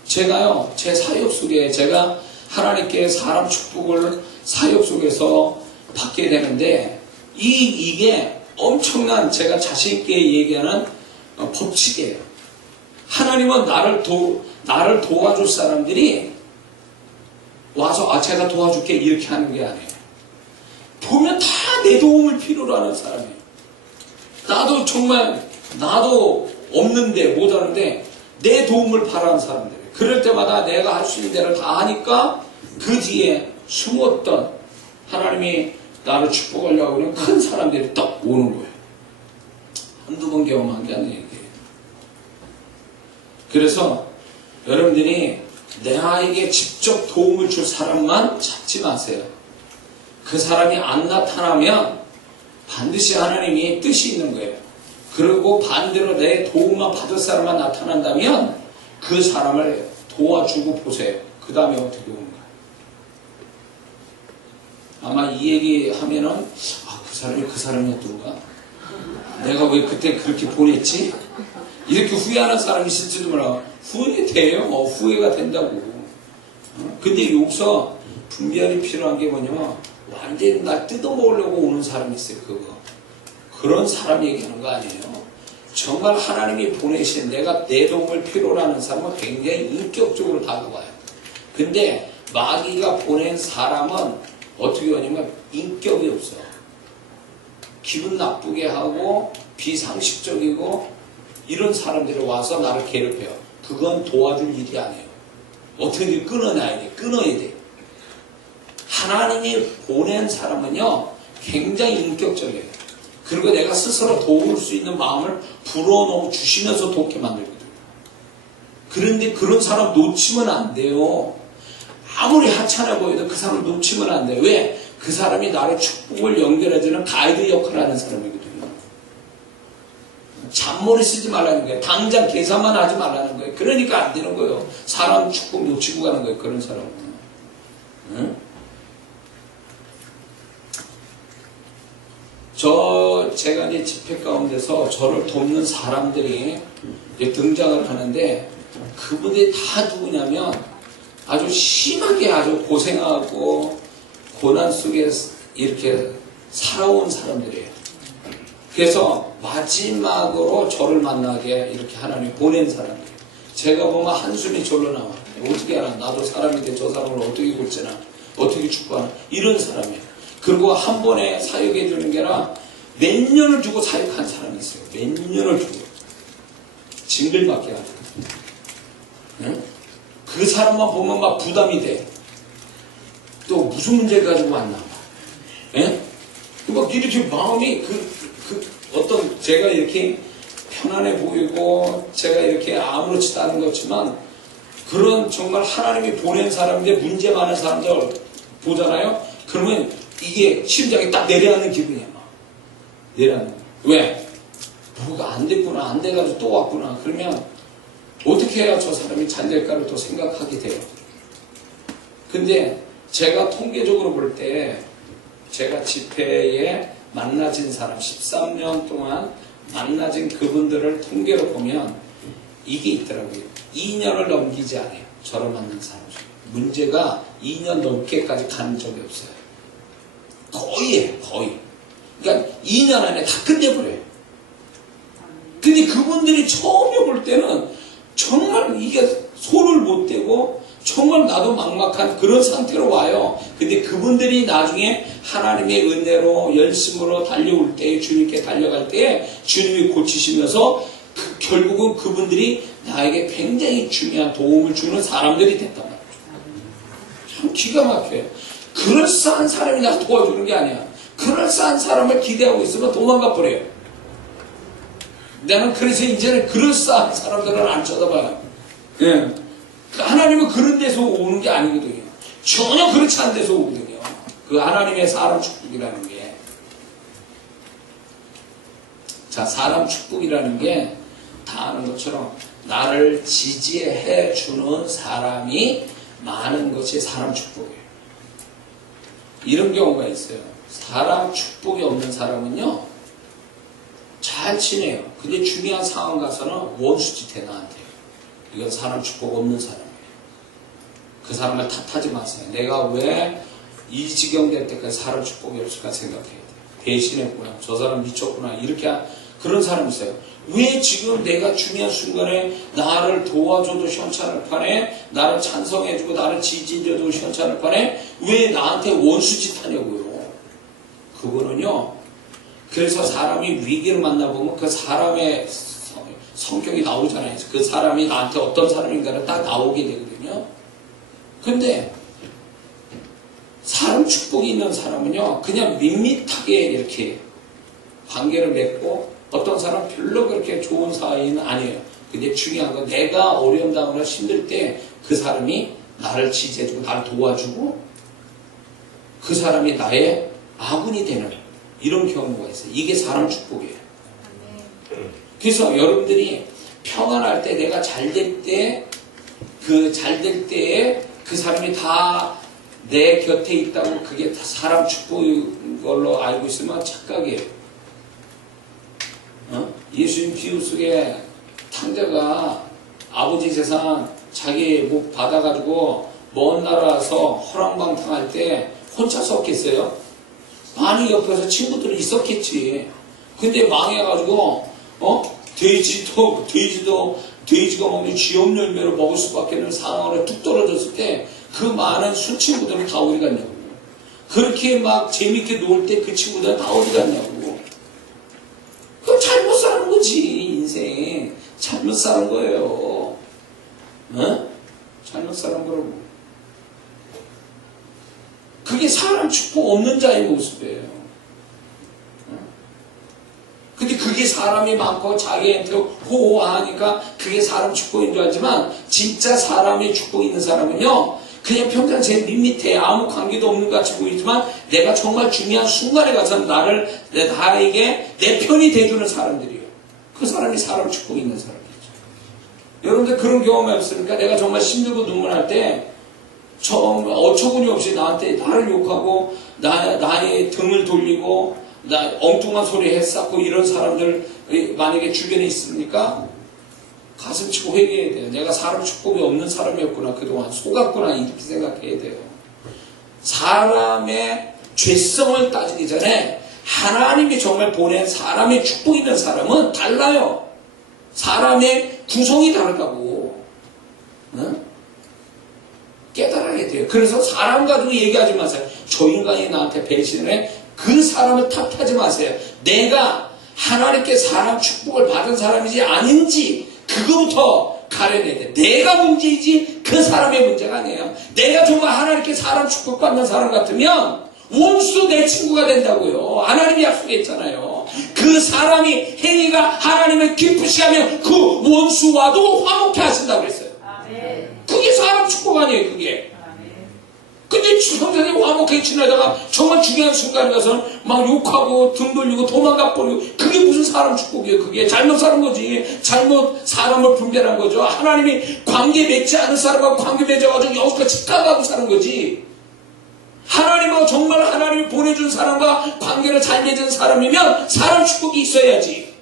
제가요, 제 사역 속에 제가 하나님께 사람 축복을 사역 속에서 받게 되는데 이게 엄청난 제가 자신있게 얘기하는 법칙이에요. 하나님은 나를 도와줄 사람들이 와서 제가 도와줄게 이렇게 하는 게 아니에요. 보면 다 내 도움을 필요로 하는 사람이에요. 나도 정말 나도 없는데 모자는데 내 도움을 바라는 사람들. 그럴 때마다 내가 할 수 있는 대로 다 하니까 그 뒤에 숨었던 하나님이 나를 축복하려고 하는 큰 사람들이 딱 오는 거예요. 한두 번 경험한 게 아니에요. 그래서 여러분들이 나에게 직접 도움을 줄 사람만 찾지 마세요. 그 사람이 안 나타나면 반드시 하나님이 뜻이 있는 거예요. 그리고 반대로 내 도움만 받을 사람만 나타난다면 그 사람을 도와주고 보세요. 그 다음에 어떻게 오는가. 아마 이 얘기 하면은 그 사람이 그 사람이었던가? 내가 왜 그때 그렇게 보냈지? 이렇게 후회하는 사람이 있을지도 몰라. 후회돼요. 후회가 된다고. 근데 여기서 분별이 필요한 게 뭐냐면 완전히 날 뜯어먹으려고 오는 사람이 있어요. 그런 사람 얘기하는 거 아니에요. 정말 하나님이 보내신 내가 내 도움을 필요로 하는 사람은 굉장히 인격적으로 다가와요. 근데 마귀가 보낸 사람은 어떻게 하냐면 인격이 없어. 기분 나쁘게 하고 비상식적이고 이런 사람들이 와서 나를 괴롭혀요. 그건 도와줄 일이 아니에요. 어떻게든 끊어내야 돼. 끊어야 돼. 하나님이 보낸 사람은요 굉장히 인격적이에요. 그리고 내가 스스로 도울 수 있는 마음을 불어넣어 주시면서 돕게 만들거든요. 그런데 그런 사람 놓치면 안 돼요. 아무리 하찮아 보여도 그 사람을 놓치면 안 돼요. 왜? 그 사람이 나를 축복을 연결해주는 가이드 역할을 하는 사람이거든요. 잔머리 쓰지 말라는 거예요. 당장 계산만 하지 말라는 거예요. 그러니까 안 되는 거예요. 사람 축복 놓치고 가는 거예요. 그런 사람은. 응? 제가 이제 집회 가운데서 저를 돕는 사람들이 이제 등장을 하는데 그분들이 다 누구냐면 아주 심하게 아주 고생하고 고난 속에 이렇게 살아온 사람들이에요. 그래서 마지막으로 저를 만나게 이렇게 하나님이 보낸 사람들이에요. 제가 보면 한숨이 절로 나와. 어떻게 알아? 나도 사람인데 저 사람을 어떻게 골치나 어떻게 축복하나 이런 사람이에요. 그리고 한 번에 사역해 주는 게 아니라 몇 년을 두고 사역한 사람이 있어요. 몇 년을 두고 징글맞게 하죠. 응? 그 사람만 보면 막 부담이 돼. 또 무슨 문제 가지고 왔나 봐. 예? 막 이렇게 마음이 어떤 제가 이렇게 편안해 보이고 제가 이렇게 아무렇지도 않은 것 같지만 그런 정말 하나님이 보낸 사람인데 문제 많은 사람들 보잖아요. 그러면 이게 심장이 딱 내려앉는 기분이야. 막. 내려앉는. 왜? 뭐가 안 됐구나. 안 돼가지고 또 왔구나. 그러면 어떻게 해야 저 사람이 잘 될까를 또 생각하게 돼요. 근데 제가 통계적으로 볼 때 제가 집회에 만나진 사람 13년 동안 만나진 그분들을 통계로 보면 이게 있더라고요. 2년을 넘기지 않아요. 저를 만난 사람 중에. 문제가 2년 넘게까지 가는 적이 없어요. 거의예요. 거의. 그러니까 2년 안에 다 끝내버려요. 근데 그분들이 처음에 볼 때는 정말 이게 손을 못 대고 정말 나도 막막한 그런 상태로 와요. 근데 그분들이 나중에 하나님의 은혜로 열심으로 달려올 때 주님께 달려갈 때 주님이 고치시면서 결국은 그분들이 나에게 굉장히 중요한 도움을 주는 사람들이 됐단 말이죠. 참 기가 막혀요. 그럴싸한 사람이 나 도와주는 게 아니야. 그럴싸한 사람을 기대하고 있으면 도망가 버려요. 나는 그래서 이제는 그럴싸한 사람들은 안 쳐다봐요. 예. 하나님은 그런 데서 오는 게 아니거든요. 전혀 그렇지 않은 데서 오거든요. 그 하나님의 사람 축복이라는 게. 자, 사람 축복이라는 게 다 아는 것처럼 나를 지지해 주는 사람이 많은 것이 사람 축복이에요. 이런 경우가 있어요. 사람 축복이 없는 사람은요, 잘 지내요. 근데 중요한 상황 가서는 원수짓해 나한테. 이건 사람 축복 없는 사람이에요. 그 사람을 탓하지 마세요. 내가 왜 이 지경 될 때까지 사람 축복이 없을까 생각해야 돼요. 배신했구나. 저 사람 미쳤구나. 이렇게 그런 사람이 있어요. 왜 지금 내가 중요한 순간에 나를 도와줘도 현찮을 판에 나를 찬성해주고 나를 지지해줘도 현찮을 판에 왜 나한테 원수짓 하냐고요. 그거는요. 그래서 사람이 위기를 만나보면 그 사람의 성격이 나오잖아요. 그 사람이 나한테 어떤 사람인가를 딱 나오게 되거든요. 근데 사람 축복이 있는 사람은요, 그냥 밋밋하게 이렇게 관계를 맺고 어떤 사람 별로 그렇게 좋은 사이는 아니에요. 근데 중요한 건 내가 어려움 당하거나 힘들 때 그 사람이 나를 지지해주고 나를 도와주고 그 사람이 나의 아군이 되는 이런 경우가 있어요. 이게 사람 축복이에요. 그래서 여러분들이 평안할 때 내가 잘 될 때 그 잘 될 때에 그 사람이 다 내 곁에 있다고 그게 다 사람 축복인 걸로 알고 있으면 착각이에요. 예수님 비유 속에 탕자가 아버지 재산 자기 목 받아가지고 먼 나라에서 허랑방탕할 때 혼자 섰겠어요? 많이 옆에서 친구들이 있었겠지. 근데 망해가지고 돼지가 먹는 쥐염 열매를 먹을 수밖에 없는 상황으로 뚝 떨어졌을 때 그 많은 술 친구들은 다 어디 갔냐고. 그렇게 막 재밌게 놀 때 그 친구들은 다 어디 갔냐고. 그럼 잘못 사는 거지. 인생 잘못 사는 거예요. 잘못 사는 거라고. 그게 사람 축복 없는 자의 모습이에요. 근데 그게 사람이 많고 자기한테 호호하니까 그게 사람 축복인 줄 알지만 진짜 사람의 축복이 있는 사람은요, 그냥 평생 제 밋밋해 아무 관계도 없는 것 같이 보이지만 내가 정말 중요한 순간에 가서 나에게 내 편이 돼주는 사람들이에요. 그 사람이 사람 축복이 있는 사람이죠. 여러분들 그런 경험이 없으니까 내가 정말 힘들고 눈물 날 때 어처구니 없이 나한테 나를 욕하고 나의 등을 돌리고 나 엉뚱한 소리 했었고 이런 사람들 만약에 주변에 있습니까? 가슴 치고 회개해야 돼요. 내가 사람 축복이 없는 사람이었구나. 그동안 속았구나. 이렇게 생각해야 돼요. 사람의 죄성을 따지기 전에 하나님이 정말 보낸 사람의 축복 있는 사람은 달라요. 사람의 구성이 다르다고. 깨달아야 돼요. 그래서 사람 가지고 얘기하지 마세요. 저 인간이 나한테 배신해. 그 사람을 탓하지 마세요. 내가 하나님께 사람 축복을 받은 사람인지 아닌지 그거부터 가려내야 돼. 내가 문제이지 그 사람의 문제가 아니에요. 내가 정말 하나님께 사람 축복받는 사람 같으면 원수도 내 친구가 된다고요. 하나님이 약속했잖아요. 그 사람이 행위가 하나님을 기쁘시게 하면 그 원수와도 화목해 하신다고 했어요. 그게 사람 축복 아니에요. 그게. 근데 선생님이 화목하게 지내다가 정말 중요한 순간에 가서는 막 욕하고 등 돌리고 도망가 버리고 그게 무슨 사람 축복이에요. 그게 잘못 사는 거지. 잘못 사람을 분별한 거죠. 하나님이 관계 맺지 않은 사람하고 관계 맺어가지고 여기까지 가가고 사는 거지. 하나님하고 정말 하나님이 보내준 사람과 관계를 잘 맺은 사람이면 사람 축복이 있어야지.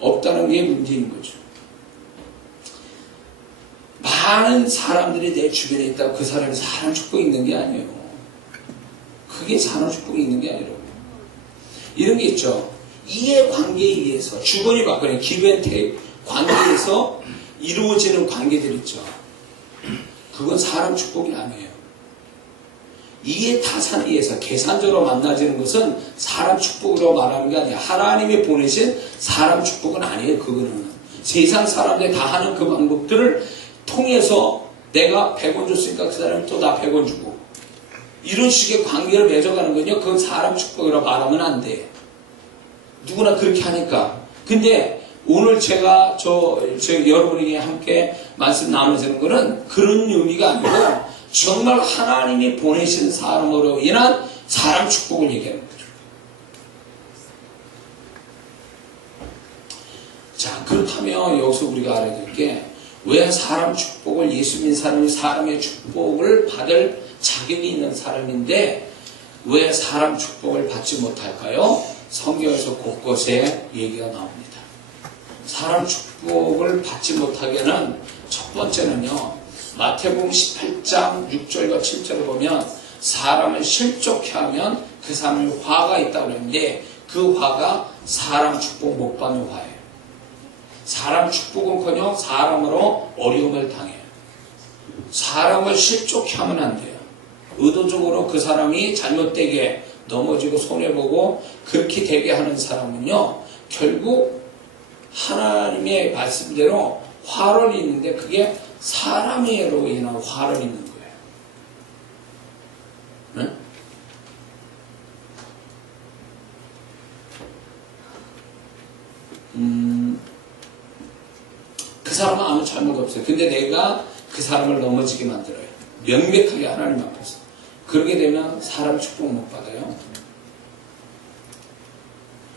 없다는 게 문제인 거죠. 많은 사람들이 내 주변에 있다고 그 사람이 사람 축복이 있는 게 아니에요. 그게 사람 축복이 있는 게 아니라고. 이런 게 있죠. 이해관계에 의해서 주거니 받거니 기브앤테이크 관계에서 이루어지는 관계들 있죠. 그건 사람 축복이 아니에요. 이해타산에 의해서 계산적으로 만나지는 것은 사람 축복으로 말하는 게 아니에요. 하나님이 보내신 사람 축복은 아니에요. 그거는 세상 사람들이 다 하는 그 방법들을 통해서 내가 100원 줬으니까 그 사람이 또 나 100원 주고 이런 식의 관계를 맺어가는 건요, 그건 사람 축복이라고 말하면 안 돼. 누구나 그렇게 하니까. 근데 오늘 제가 여러분에게 함께 말씀 나누는 거는 그런 의미가 아니고 정말 하나님이 보내신 사람으로 인한 사람 축복을 얘기하는 거죠. 자, 그렇다면 여기서 우리가 알아야 될 게 왜 사람 축복을 예수 믿는 사람이 사람의 축복을 받을 자격이 있는 사람인데 왜 사람 축복을 받지 못할까요? 성경에서 곳곳에 얘기가 나옵니다. 사람 축복을 받지 못하게는 첫 번째는요, 마태복음 18장 6절과 7절을 보면 사람을 실족해 하면 그 사람의 화가 있다고 그러는데 그 화가 사람 축복 못 받는 화예요. 사람 축복은커녕 사람으로 어려움을 당해요. 사람을 실족해 하면 안 돼요. 의도적으로 그 사람이 잘못되게 넘어지고 손해보고 그렇게 되게 하는 사람은요, 결국 하나님의 말씀대로 화를 입는데 그게 사람의 애로 인한 화를 입는 거예요. 네? 그 사람은 아무 잘못 없어요. 근데 내가 그 사람을 넘어지게 만들어요. 명백하게 하나님 앞에서. 그러게 되면 사람 축복 못 받아요.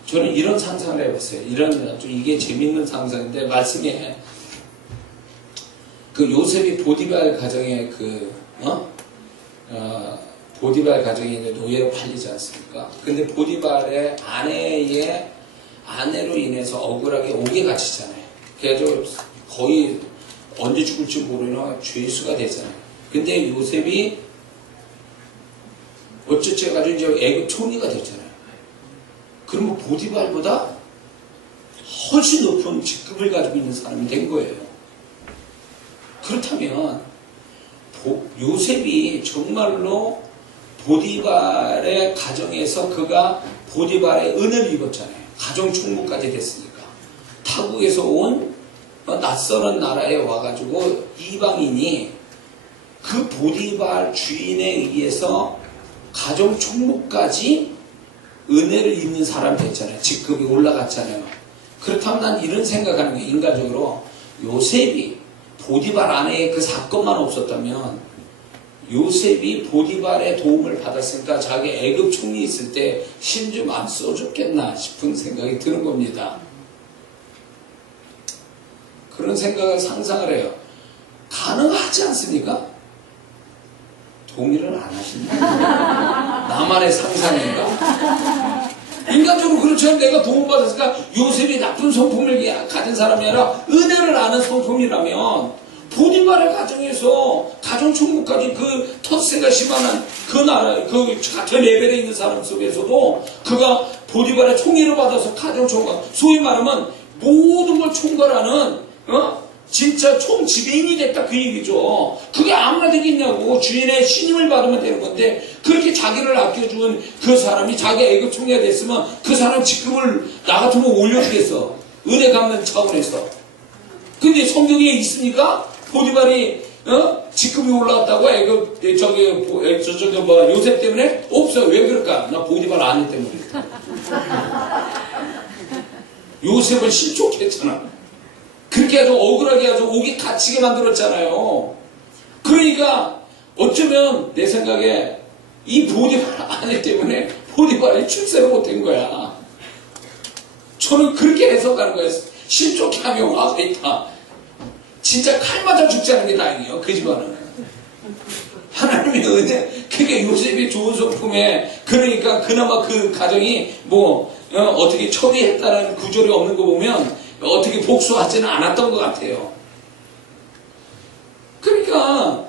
저는 이런 상상을 해봤어요. 이게 재밌는 상상인데, 말씀에 그 요셉이 보디발 가정에 보디발 가정에 노예로 팔리지 않습니까? 근데 보디발의 아내로 인해서 억울하게 옥에 갇히잖아요. 그래가지고 거의 언제 죽을지 모르는 죄수가 되잖아요. 근데 요셉이 어쩌지 해가지고 이제 애굽 총리가 됐잖아요. 그러면 보디발보다 훨씬 높은 직급을 가지고 있는 사람이 된 거예요. 그렇다면 요셉이 정말로 보디발의 가정에서 그가 보디발의 은혜를 입었잖아요. 가정 총무까지 됐으니까. 타국에서 온 낯설은 나라에 와가지고 이방인이 그 보디발 주인에 의해서 가정 총무까지 은혜를 입는 사람이 됐잖아요. 직급이 올라갔잖아요. 그렇다면 난 이런 생각하는 게, 인간적으로 요셉이 보디발 아내의 그 사건만 없었다면 요셉이 보디발의 도움을 받았으니까 자기 애굽 총리 있을 때 힘 좀 안 써줬겠나 싶은 생각이 드는 겁니다. 그런 생각을 상상을 해요. 가능하지 않습니까? 동의를 안 하십니까? 나만의 상상인가? 인간적으로 그렇죠. 내가 도움받았으니까 요셉이 나쁜 성품을 가진 사람이 아니라 은혜를 아는 성품이라면 보디발의 가정에서 가정 총무까지 그 텃세가 심한 그 나라, 그 같은 레벨에 있는 사람 속에서도 그가 보디발의 총애를 받아서 가정 총괄, 소위 말하면 모든 걸 총괄하는 진짜 총지배인이 됐다 그 얘기죠. 그게 아무나 되겠냐고. 주인의 신임을 받으면 되는 건데, 그렇게 자기를 아껴준 그 사람이 자기 애굽 총리가 됐으면 그 사람 직급을 나 같으면 올려주겠어. 은혜 갚는 차원에서. 근데 성경에 있습니까? 보디발이 직급이 올라왔다고 애굽 요셉 때문에? 없어요. 왜 그럴까? 나 보디발 아내 때문에. 요셉을 실족했잖아. 그렇게 아주 억울하게 아주 옥에 갇히게 만들었잖아요. 그러니까 어쩌면 내 생각에 이 보디발 아내 때문에 보디발이 출세를 못한 거야. 저는 그렇게 해석하는 거예요. 실족해 하면 화가 있다. 진짜 칼 맞아 죽지 않은 게 다행이에요. 그 집안은. 하나님의 은혜, 그게 요셉이 좋은 성품에, 그러니까 그나마 그 가정이 어떻게 처리했다는 구절이 없는 거 보면 어떻게 복수하지는 않았던 것 같아요. 그러니까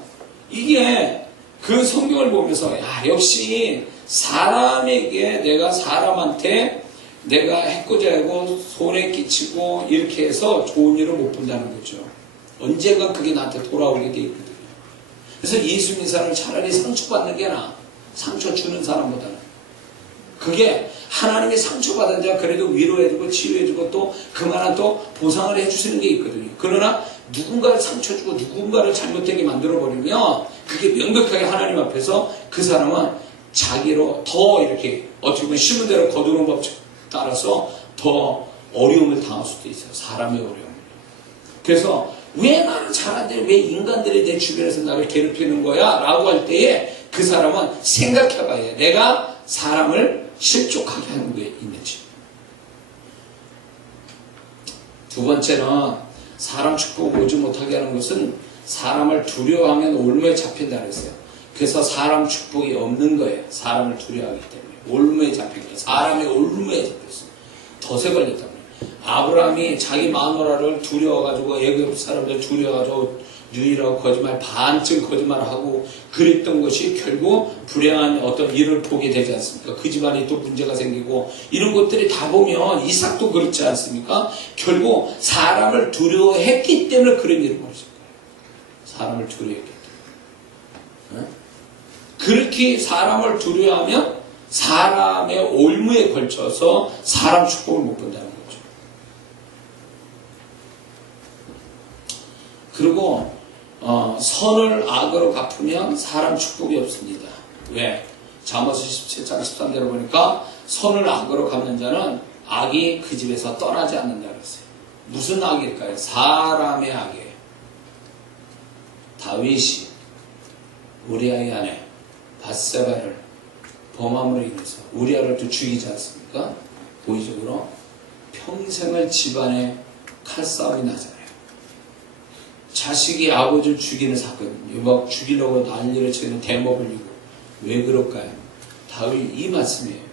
이게 그 성경을 보면서 역시 사람에게 내가 사람한테 내가 해코지하고 손해 끼치고 이렇게 해서 좋은 일을 못 본다는 거죠. 언젠가 그게 나한테 돌아오게 돼 있거든요. 그래서 예수 믿는 사람은 차라리 상처받는 게 나아. 상처 주는 사람보다는. 그게 하나님이 상처받은 자 그래도 위로해주고 치유해주고 또 그만한 또 보상을 해주시는 게 있거든요. 그러나 누군가를 상처 주고 누군가를 잘못되게 만들어버리면 그게 명백하게 하나님 앞에서 그 사람은 자기로 더 이렇게 어떻게 보면 심은 대로 거두는 법 따라서 더 어려움을 당할 수도 있어요. 사람의 어려움. 그래서 왜 나는 잘하는데 왜 인간들이 내 주변에서 나를 괴롭히는 거야? 라고 할 때에 그 사람은 생각해봐야 돼. 내가 사람을 실족하게 하는 게 있는지. 두 번째는 사람 축복 오지 못하게 하는 것은 사람을 두려워하면 올무에 잡힌다 그랬어요. 그래서 사람 축복이 없는 거예요. 사람을 두려워하기 때문에. 올무에 잡힌 거예요. 사람이 올무에 잡혔어요. 덫에 걸렸다고요. 아브라함이 자기 마누라를 두려워가지고 애굽 사람들 두려워가지고 유일하고 거짓말 반쯤 거짓말하고 그랬던 것이 결국 불행한 어떤 일을 보게 되지 않습니까? 그 집안에 또 문제가 생기고 이런 것들이 다 보면 이삭도 그렇지 않습니까? 결국 사람을 두려워했기 때문에 그런 일을 벌였을 거예요. 사람을 두려워했기 때문에. 그렇게 사람을 두려워하면 사람의 올무에 걸쳐서 사람 축복을 못 본다는 거죠. 그리고 선을 악으로 갚으면 사람 축복이 없습니다. 왜? 잠언서 17장 13절에 보니까 선을 악으로 갚는 자는 악이 그 집에서 떠나지 않는다 그랬어요. 무슨 악일까요? 사람의 악이에요. 다윗이 우리아의 아내 밧세바를 범함으로 인해서 우리아를 또 죽이지 않습니까? 고의적으로 평생을 집안에 칼싸움이 나잖아요. 자식이 아버지를 죽이는 사건, 막 죽이려고 난리를 치는 대목을 이고 왜 그럴까요? 다윗 이 말씀이에요.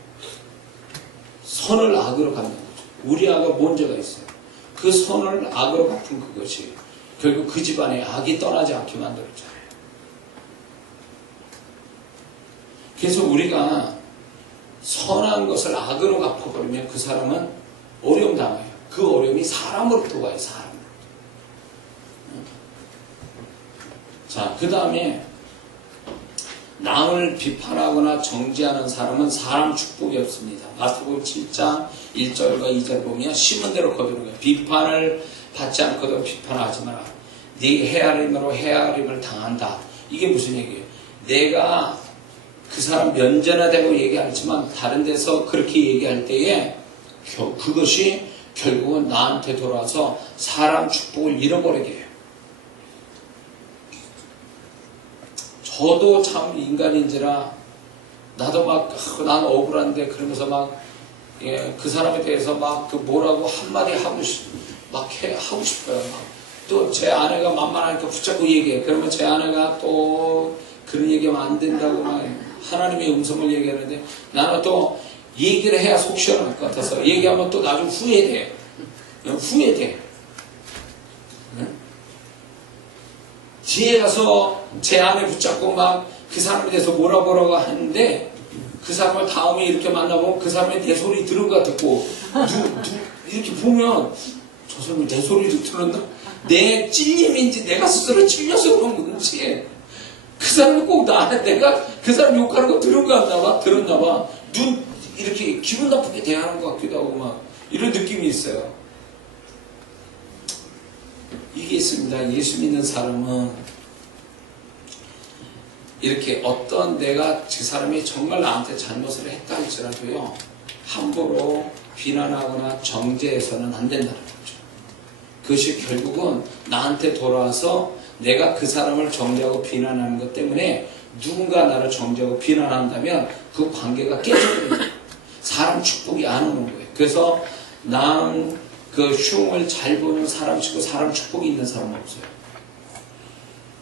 선을 악으로 갚는 거죠. 우리아가 문제가 있어요. 그 선을 악으로 갚은 그것이 결국 그 집안에 악이 떠나지 않게 만들었잖아요. 그래서 우리가 선한 것을 악으로 갚아버리면 그 사람은 어려움 당해요. 그 어려움이 사람으로부터 와요. 사람으로부터. 자, 그 다음에 남을 비판하거나 정죄하는 사람은 사람 축복이 없습니다. 마태복음 7장 1절과 2절 보면 심은 대로 거두는 거예요. 비판을 받지 않거든 비판하지 마라. 네 헤아림으로 헤아림을 당한다. 이게 무슨 얘기예요? 내가 그 사람 면전화되고 얘기하지만 다른 데서 그렇게 얘기할 때에 그것이 결국은 나한테 돌아와서 사람 축복을 잃어버리게 해요. 저도 참 인간인지라 나도 막 난 억울한데 그러면서 막 그 사람에 대해서 막 그 뭐라고 한마디 하고 싶어요. 또 제 아내가 만만하니까 붙잡고 얘기해. 그러면 제 아내가 또 그런 얘기하면 안 된다고 막 하나님의 음성을 얘기하는데 나는 또 얘기를 해야 속 시원할 것 같아서 얘기하면 또 나중에 후회돼. 후회돼. 뒤에 가서 제 아내 붙잡고 막 그 사람에 대해서 뭐라고 하는데 그 사람을 다음에 이렇게 만나보면 그 사람이 내 소리 들은 것 같고 이렇게 보면 저 사람이 내 소리를 들었나? 내 찔림인지 내가 스스로 찔려서 그런 건지 그 사람이 꼭 내가 그 사람 욕하는 거 들었나 봐. 눈 이렇게 기분 나쁘게 대하는 것 같기도 하고 막 이런 느낌이 있어요. 이게 있습니다. 예수 믿는 사람은 이렇게 어떤 내가 그 사람이 정말 나한테 잘못을 했다 할지라도요 함부로 비난하거나 정죄해서는 안 된다는 거죠. 그것이 결국은 나한테 돌아와서 내가 그 사람을 정죄하고 비난하는 것 때문에 누군가 나를 정죄하고 비난한다면 그 관계가 깨져버립니다. 사람 축복이 안 오는 거예요. 그래서 난 그 흉을 잘 보는 사람 치고 사람 축복이 있는 사람은 없어요.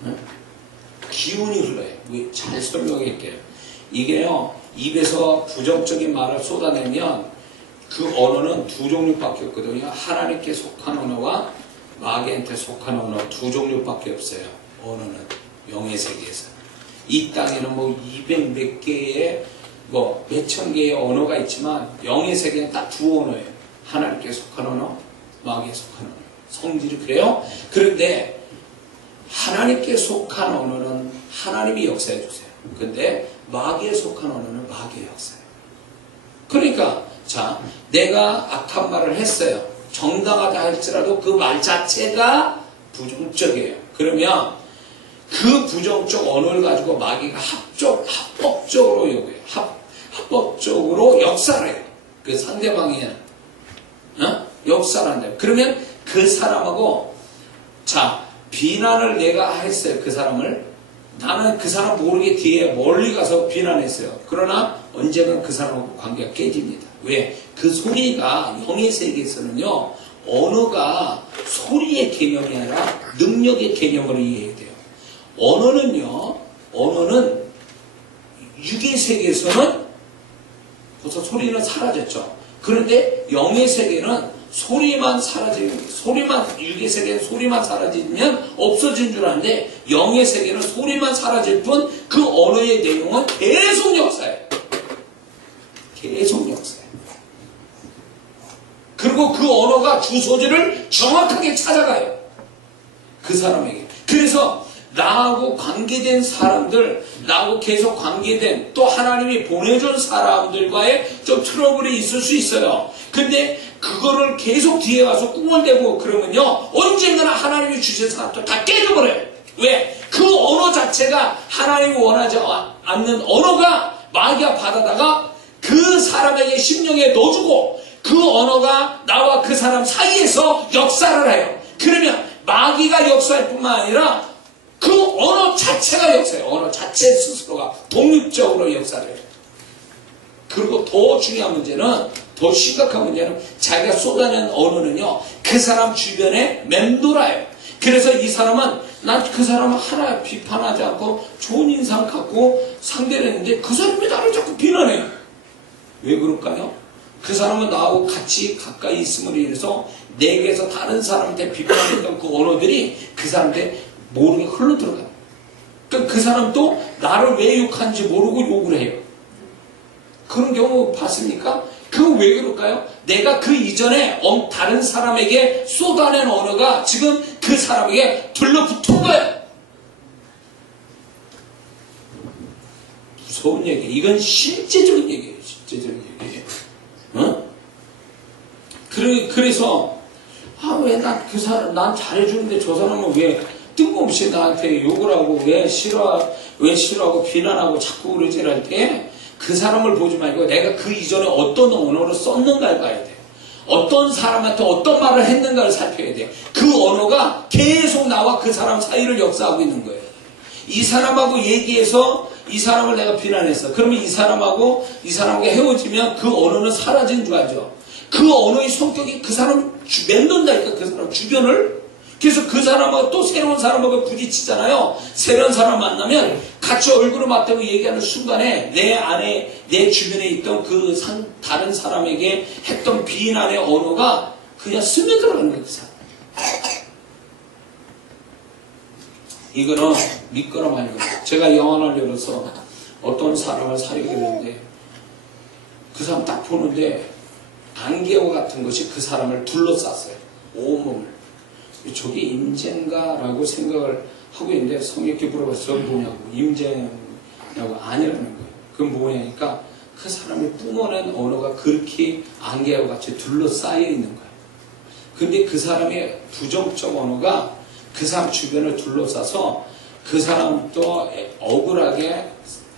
네? 기운이 흘러요. 잘 설명할게요. 이게요, 입에서 부정적인 말을 쏟아내면 그 언어는 두 종류밖에 없거든요. 하나님께 속한 언어와 마귀한테 속한 언어 두 종류밖에 없어요. 언어는 영의 세계에서. 이 땅에는 뭐 200 몇 개의 뭐 몇천 개의 언어가 있지만 영의 세계는 딱 두 언어예요. 하나님께 속한 언어, 마귀에 속한 언어. 성질이 그래요. 그런데 하나님께 속한 언어는 하나님이 역사해 주세요. 근데 마귀에 속한 언어는 마귀의 역사예요. 그러니까 자, 내가 악한 말을 했어요. 정당하다 할지라도 그 말 자체가 부정적이에요. 그러면 그 부정적 언어를 가지고 마귀가 합법적으로 요구해요. 합법적으로 역사를 해요. 그 상대방이 역사를 한대요. 그러면 그 사람하고 자, 비난을 내가 했어요. 그 사람을. 나는 그 사람 모르게 뒤에 멀리 가서 비난했어요. 그러나 언젠간 그 사람하고 관계가 깨집니다. 왜? 그 소리가 영의 세계에서는요, 언어가 소리의 개념이 아니라 능력의 개념으로 이해해야 돼요. 언어는 육의 세계에서는 벌써 소리는 사라졌죠. 그런데 영의 세계는 육의 세계는 소리만 사라지면 없어진 줄 아는데 영의 세계는 소리만 사라질 뿐 그 언어의 내용은 계속 역사예요. 계속 역사예요. 그리고 그 언어가 주소지를 정확하게 찾아가요. 그 사람에게. 그래서 나하고 관계된 사람들, 나하고 계속 관계된 또 하나님이 보내준 사람들과의 좀 트러블이 있을 수 있어요. 근데 그거를 계속 뒤에 와서 꿍얼대고 그러면요, 언젠가나 하나님이 주신 사람들 다 깨져버려요. 왜? 그 언어 자체가 하나님이 원하지 않는 언어가 마귀가 받아다가 그 사람에게 심령에 넣어주고 그 언어가 나와 그 사람 사이에서 역사를 해요. 그러면 마귀가 역사할 뿐만 아니라 그 언어 자체가 역사해요. 언어 자체 스스로가 독립적으로 역사를 해요. 그리고 더 중요한 문제는, 더 심각한 문제는 자기가 쏟아낸 언어는요, 그 사람 주변에 맴돌아요. 그래서 이 사람은 난 그 사람을 하나 비판하지 않고 좋은 인상 갖고 상대를 했는데 그 사람이 나를 자꾸 비난해요. 왜 그럴까요? 그 사람은 나하고 같이 가까이 있음으로 인해서 내게서 다른 사람한테 비판했던 그 언어들이 그 사람한테 모르게 흘러들어가요. 그러니까 그 사람도 나를 왜 욕하는지 모르고 욕을 해요. 그런 경우 봤습니까? 그거 왜 그럴까요? 내가 그 이전에 다른 사람에게 쏟아낸 언어가 지금 그 사람에게 들러붙은 거예요. 무서운 얘기. 이건 실제적인 얘기예요. 실제적인 얘기예요. 어? 그래서 왜 난 잘해주는데 저 사람은 왜 뜬금없이 나한테 욕을 하고 왜 싫어하고 비난하고 자꾸 그러지 할 때 그 사람을 보지 말고 내가 그 이전에 어떤 언어를 썼는가를 봐야 돼요. 어떤 사람한테 어떤 말을 했는가를 살펴야 돼요. 그 언어가 계속 나와 그 사람 사이를 역사하고 있는 거예요. 이 사람하고 얘기해서 이 사람을 내가 비난했어. 그러면 이 사람하고 헤어지면 그 언어는 사라진 줄 알죠. 그 언어의 성격이 그 사람 맴돈다니까, 그 사람 주변을. 그래서 그 사람하고 또 새로운 사람하고 부딪히잖아요. 새로운 사람 만나면 같이 얼굴을 맞대고 얘기하는 순간에 내 주변에 있던 그 다른 사람에게 했던 비난의 언어가 그냥 스며들어가는 거예요, 그 사람. 이거는 믿거나 말거나. 제가 영화를 열어서 어떤 사람을 사귀게 되는데 그 사람 딱 보는데 안개와 같은 것이 그 사람을 둘러쌌어요. 온몸을. 저게 임재인가라고 생각을 하고 있는데 성경에 물어봤어요. 뭐냐고. 임재냐고. 아니라는 거예요. 그건 뭐냐니까 그 사람이 뿜어낸 언어가 그렇게 안개와 같이 둘러싸여 있는 거예요. 근데 그 사람의 부정적 언어가 그 사람 주변을 둘러싸서 그 사람도 억울하게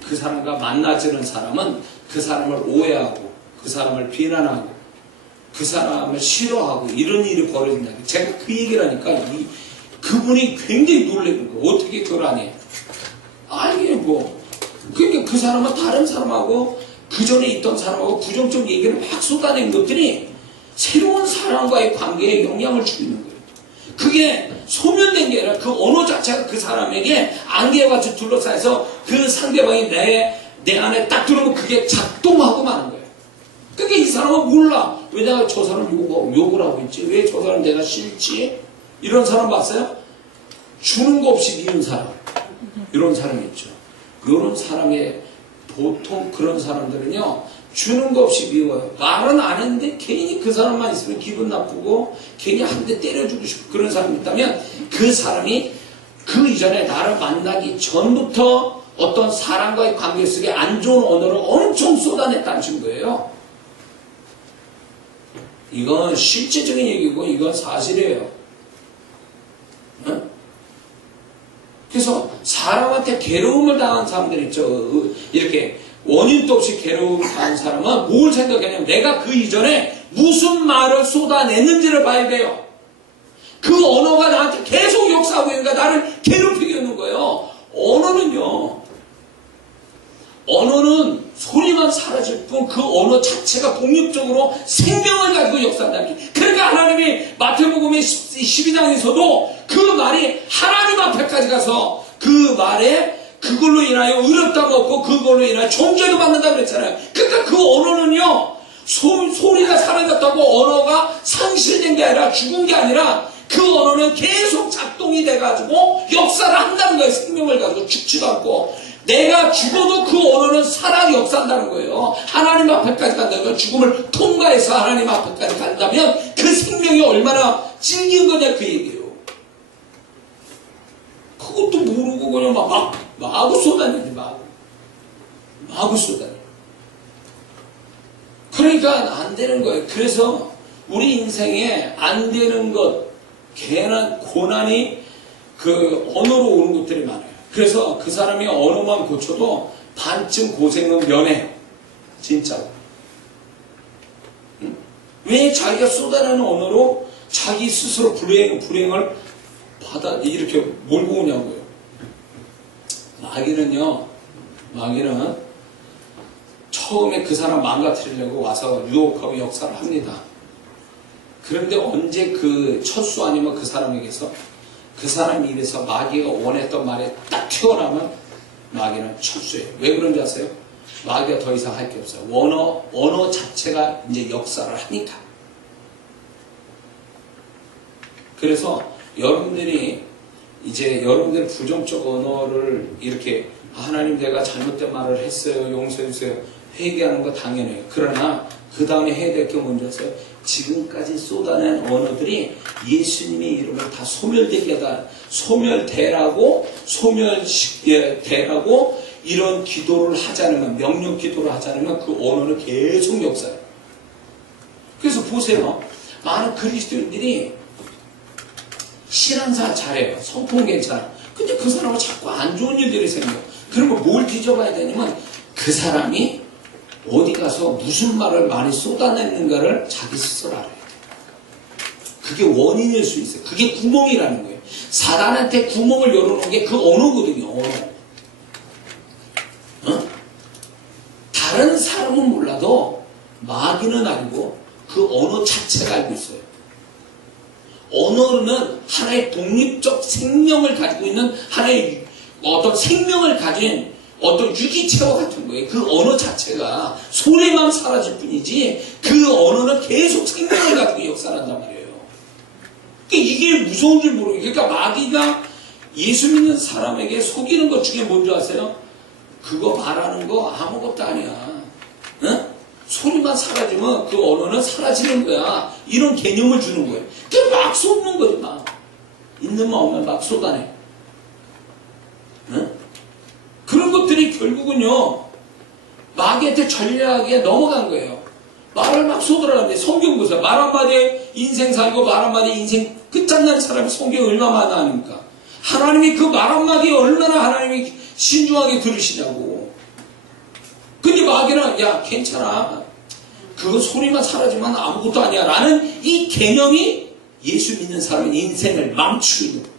그 사람과 만나지는 사람은 그 사람을 오해하고 그 사람을 비난하고 그 사람을 싫어하고 이런 일이 벌어진다. 제가 그 얘기를 하니까 그분이 굉장히 놀라는 거예요. 어떻게 그걸 하냐. 이게 뭐. 그러니까 그 사람은 다른 사람하고 그 전에 있던 사람하고 부정적 얘기를 막 쏟아낸 것들이 새로운 사람과의 관계에 영향을 주고 있는 거예요. 그게 소멸된 게 아니라 그 언어 자체가 그 사람에게 안개와 같이 둘러싸여서 그 상대방이 내 안에 딱 들어오면 그게 작동하고 마는 거예요. 그러니까 이 사람은 몰라. 왜 내가 저 사람 욕을 하고 있지? 왜 저 사람 내가 싫지? 이런 사람 봤어요? 주는 거 없이 미운 사람. 이런 사람이 있죠. 이런 사람의 보통 그런 사람들은요, 주는 거 없이 미워요. 말은 안 했는데 괜히 그 사람만 있으면 기분 나쁘고 괜히 한 대 때려주고 싶고 그런 사람이 있다면 그 사람이 그 이전에 나를 만나기 전부터 어떤 사람과의 관계 속에 안 좋은 언어를 엄청 쏟아냈다는 증거예요. 이건 실제적인 얘기고 이건 사실이에요. 응? 그래서 사람한테 괴로움을 당한 사람들 있죠. 이렇게 원인도 없이 괴로움을 당한 사람은 뭘 생각하냐면 내가 그 이전에 무슨 말을 쏟아냈는지를 봐야 돼요. 그 언어가 나한테 계속 역사하고 있는가 나를 괴롭히게 하는 거예요. 언어는 소리만 사라질 뿐 그 언어 자체가 독립적으로 생명을 가지고 역사한다. 그러니까 하나님이 마태복음의 12장에서도 그 말이 하나님 앞에까지 가서 그 말에 그걸로 인하여 의롭다고 없고 그걸로 인하여 정죄도 받는다고 그랬잖아요. 그러니까 그 언어는요, 소리가 사라졌다고 언어가 상실된 게 아니라 죽은 게 아니라 그 언어는 계속 작동이 돼가지고 역사를 한다는 거예요. 생명을 가지고 죽지도 않고. 내가 죽어도 그 언어는 살아 역사한다는 거예요. 하나님 앞에까지 간다는 거예요. 죽음을 통과해서 하나님 앞에까지 간다면 그 생명이 얼마나 찔긴 거냐 그 얘기예요. 그것도 모르고 마구 쏟아내지, 마구 쏟아내. 그러니까 안 되는 거예요. 그래서 우리 인생에 안 되는 것, 괜한 고난이 그 언어로 오는 것들이 많아요. 그래서 그 사람이 언어만 고쳐도 반쯤 고생은 면해요. 진짜로. 왜 자기가 쏟아내는 언어로 자기 스스로 불행을 받아 이렇게 몰고 오냐고요. 마귀는 처음에 그 사람 망가뜨리려고 와서 유혹하고 역사를 합니다. 그런데 언제 그 첫수 아니면 그 사람에게서 그 사람 입에서 마귀가 원했던 말이 딱 튀어나오면 마귀는 첫수예요. 왜 그런지 아세요? 마귀가 더 이상 할 게 없어요. 언어 자체가 이제 역사를 하니까. 그래서 여러분들이 부정적 언어를 이렇게 하나님 내가 잘못된 말을 했어요. 용서해주세요. 회개하는 거 당연해요. 그러나 그 다음에 해야 될 게 뭔지 아세요? 지금까지 쏟아낸 언어들이 예수님의 이름을 다 소멸되라고 이런 기도를 하지 않으면, 명령 기도를 하지 않으면 그 언어는 계속 역사해요. 그래서 보세요. 많은 그리스도인들이 신앙생활 잘해요. 성품 괜찮아. 근데 그 사람은 자꾸 안 좋은 일들이 생겨요. 그러면 뭘 뒤져봐야 되냐면 그 사람이 어디 가서 무슨 말을 많이 쏟아냈는가를 자기 스스로 알아야 돼요. 그게 원인일 수 있어요. 그게 구멍이라는 거예요. 사단한테 구멍을 열어놓은 게 그 언어거든요. 언어. 다른 사람은 몰라도 마귀는 알고 그 언어 자체가 알고 있어요. 언어는 하나의 독립적 생명을 가지고 있는 하나의 어떤 생명을 가진 어떤 유기체와 같은 거예요. 그 언어 자체가 소리만 사라질 뿐이지 그 언어는 계속 생명을 가지고 역사한단 말이에요. 그러니까 이게 무서운 줄 모르겠어요. 그러니까 마귀가 예수 믿는 사람에게 속이는 것 중에 뭔지 아세요? 그거 말하는 거 아무것도 아니야. 응? 소리만 사라지면 그 언어는 사라지는 거야. 이런 개념을 주는 거예요. 그냥 막 쏟는 거지, 막. 있는 마 없는 막 쏟아내. 응? 그런 것들이 결국은요, 마귀한테 전략에 넘어간 거예요. 말을 막 쏟으라는데, 성경 보세요. 말 한마디에 인생 살고 말 한마디에 인생 끝장난 사람이 성경 얼마나 아닙니까? 하나님이 그 말 한마디에 얼마나 하나님이 신중하게 들으시냐고. 근데 마귀는, 야, 괜찮아. 그거 소리만 사라지면 아무것도 아니야. 라는 이 개념이 예수 믿는 사람의 인생을 망치고 있는 거예요.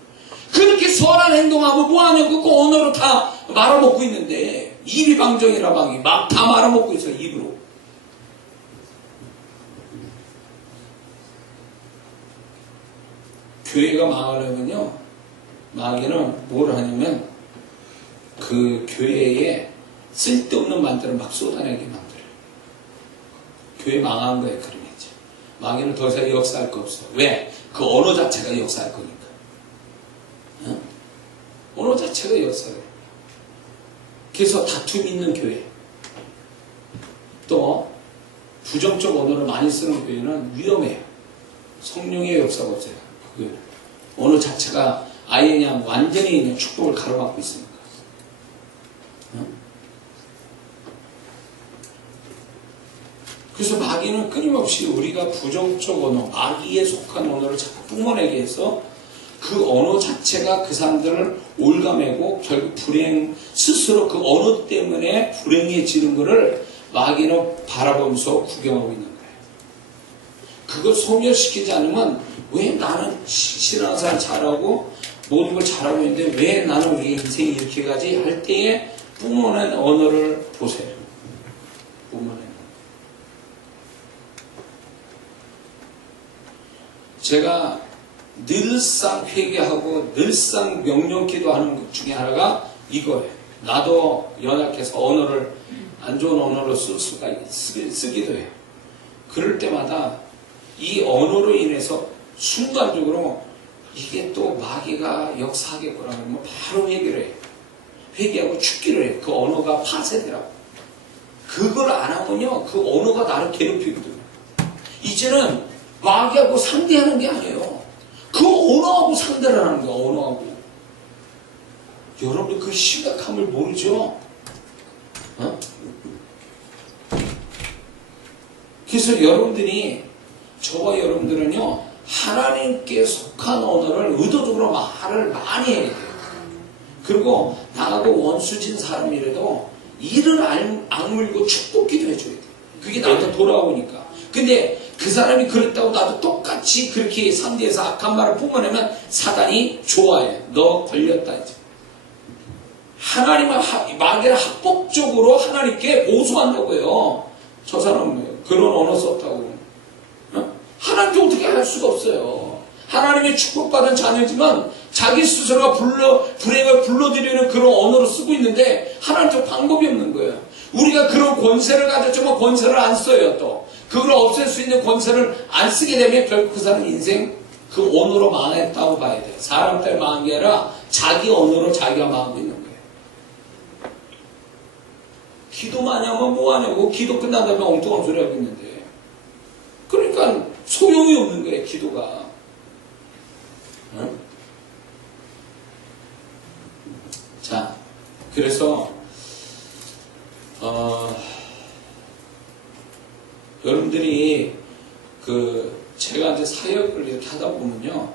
그렇게 선한 행동하고 뭐하냐고 그 언어로 다 말아먹고 있는데, 입이 방정이라 방이 막 다 말아먹고 있어요, 입으로. 교회가 망하려면요, 마귀는 뭘 하냐면, 그 교회에 쓸데없는 말들을 막 쏟아내게 만들어요. 교회 망한 거예요, 그러면 이제. 마귀는 더 이상 역사할 거 없어. 왜? 그 언어 자체가 역사할 거니까. 어? 언어 자체가 역사해요. 그래서 다툼 있는 교회. 또, 부정적 언어를 많이 쓰는 교회는 위험해요. 성령의 역사가 없어요. 그 언어 자체가 아예 그냥 완전히 그냥 축복을 가로막고 있습니다. 그래서 마귀는 끊임없이 우리가 부정적 언어, 마귀에 속한 언어를 자꾸 뿜어내게 해서 그 언어 자체가 그 사람들을 올가매고 결국 스스로 그 언어 때문에 불행해지는 것을 마귀는 바라보면서 구경하고 있는 거예요. 그걸 소멸시키지 않으면 왜 나는 신앙생활 잘하고 모든 걸 잘하고 있는데 왜 나는 우리 인생이 이렇게 가지 할 때에 뿜어낸 언어를 보세요. 뿜어낸. 제가 늘상 회개하고 늘상 명령 기도하는 것 중에 하나가 이거예요. 나도 연약해서 언어를 안 좋은 언어로 쓰기도 해요. 그럴 때마다 이 언어로 인해서 순간적으로 이게 또 마귀가 역사하겠구나 하면 바로 회개를 해요. 회개하고 죽기를 해요. 그 언어가 파쇄되라고. 그걸 안 하면요, 그 언어가 나를 괴롭히거든요. 이제는 마귀하고 상대하는 게 아니에요. 그 언어하고 상대를 하는 거야, 언어하고. 여러분들 그 심각함을 모르죠? 어? 그래서 여러분들이, 저와 여러분들은요, 하나님께 속한 언어를 의도적으로 말을 많이 해야 돼요. 그리고 나하고 원수진 사람이라도 이를 악물고 축복기도 해줘야 돼요. 그게 나한테 돌아오니까. 근데 그 사람이 그랬다고 나도 똑같이 그렇게 상대에서 악한 말을 뿜어내면 사단이 좋아해. 너 걸렸다 이제. 하나님은 마귀를 합법적으로 하나님께 고소한다고요. 저 사람은 그런 언어 썼다고. 어? 하나님께 어떻게 할 수가 없어요. 하나님의 축복받은 자녀지만 자기 스스로가 불행을 불러들이는 그런 언어로 쓰고 있는데 하나님께 방법이 없는 거예요. 우리가 그런 권세를 가졌지만 권세를 안 써요. 또 그걸 없앨 수 있는 권세를 안 쓰게 되면 결국 그 사람 인생 그 언어로 망했다고 봐야 돼요. 사람 때문에 망한 게 아니라 자기 언어로 자기가 망하고 있는 거예요. 기도 많이 하면 뭐하냐고. 기도 끝난 다음에 엉뚱한 소리 하고 있는데, 그러니까 소용이 없는 거예요, 기도가. 응? 자, 그래서 여러분들이 제가 이제 사역을 이렇게 하다 보면요,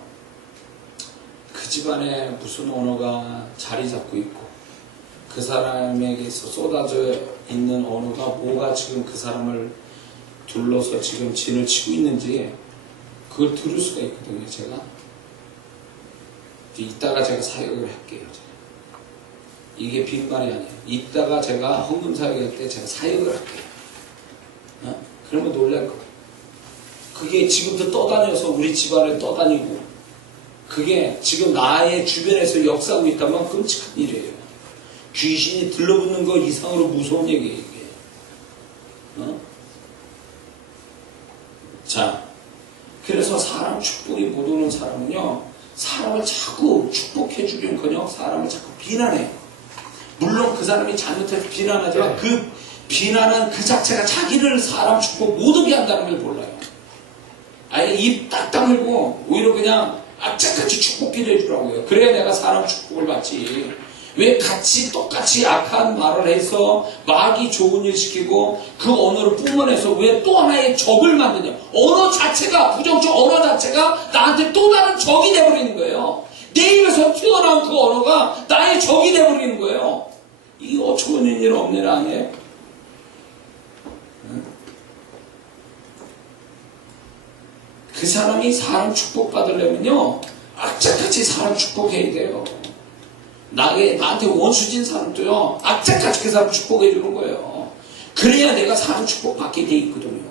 그 집안에 무슨 언어가 자리 잡고 있고 그 사람에게서 쏟아져 있는 언어가 뭐가 지금 그 사람을 둘러서 지금 진을 치고 있는지 그걸 들을 수가 있거든요. 제가 이따가 제가 사역을 할게요. 이게 빈말이 아니에요. 이따가 제가 헌금 사역할 때 제가 사역을 할게요. 어? 그러면 놀랄 거예요. 그게 지금도 떠다녀서 우리 집안에 떠다니고 그게 지금 나의 주변에서 역사하고 있다면 끔찍한 일이에요. 귀신이 들러붙는 거 이상으로 무서운 얘기예요, 이게. 어? 자, 그래서 사람 축복이 못 오는 사람은요, 사람을 자꾸 축복해 주긴커녕 사람을 자꾸 비난해요. 물론 그 사람이 잘못해서 비난하지만 그 비난한 그 자체가 자기를 사람 축복 못 오게 한다는 걸 몰라요. 아예 입 딱 다물고 오히려 그냥 악착같이 축복기도 해주라고요. 그래야 내가 사람 축복을 받지. 왜 같이 똑같이 악한 말을 해서 마귀 좋은 일 시키고 그 언어를 뿜어내서 왜 또 하나의 적을 만드냐. 언어 자체가, 부정적 언어 자체가 나한테 또 다른 적이 돼버리는 거예요. 내 입에서 튀어나온 그 언어가 나의 적이 돼버리는 거예요. 이게 어처구니 일 없는 일 아니에요? 그 사람이 사람 축복받으려면요, 악착같이 사람 축복해야 돼요. 나한테 원수진 사람도요, 악착같이 그 사람 축복해 주는 거예요. 그래야 내가 사람 축복받게 돼 있거든요.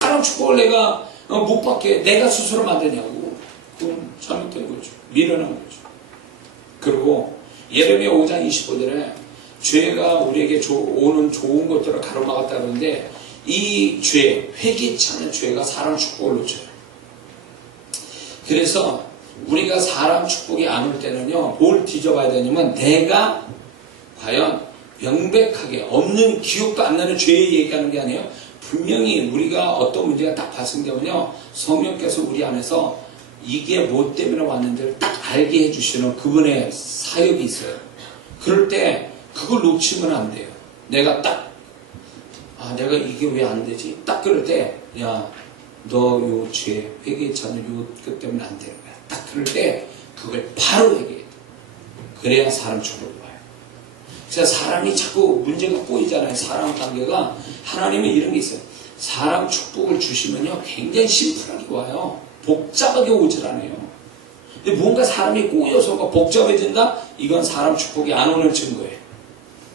사람 축복을 내가 못 받게 내가 스스로 만드냐고. 그건 잘못된 거죠. 미련한 거죠. 그리고 예레미야 5장 25절에 죄가 우리에게 오는 좋은 것들을 가로막았다 그러는데 이 죄, 회개치 않은 죄가 사람 축복을 놓쳐요. 그래서 우리가 사람 축복이 안 올 때는요, 뭘 뒤져봐야 되냐면 내가 과연 명백하게 없는, 기억도 안 나는 죄 얘기하는 게 아니에요. 분명히 우리가 어떤 문제가 딱 발생되면요, 성령께서 우리 안에서 이게 뭐 때문에 왔는지를 딱 알게 해주시는 그분의 사역이 있어요. 그럴 때 그걸 놓치면 안 돼요. 내가 딱 내가 이게 왜 안 되지? 딱 그럴 때, 야, 너 요 죄, 회개치 않는 요 것 때문에 안 되는 거야. 딱 그럴 때 그걸 바로 회개해야 돼. 그래야 사람 축복을 봐요. 그래서 사람이 자꾸 문제가 꼬이잖아요. 사람 관계가. 하나님은 이런 게 있어요. 사람 축복을 주시면요, 굉장히 심플하게 와요. 복잡하게 오질 않아요. 근데 뭔가 사람이 꼬여서 복잡해진다? 이건 사람 축복이 안 오는 증거예요.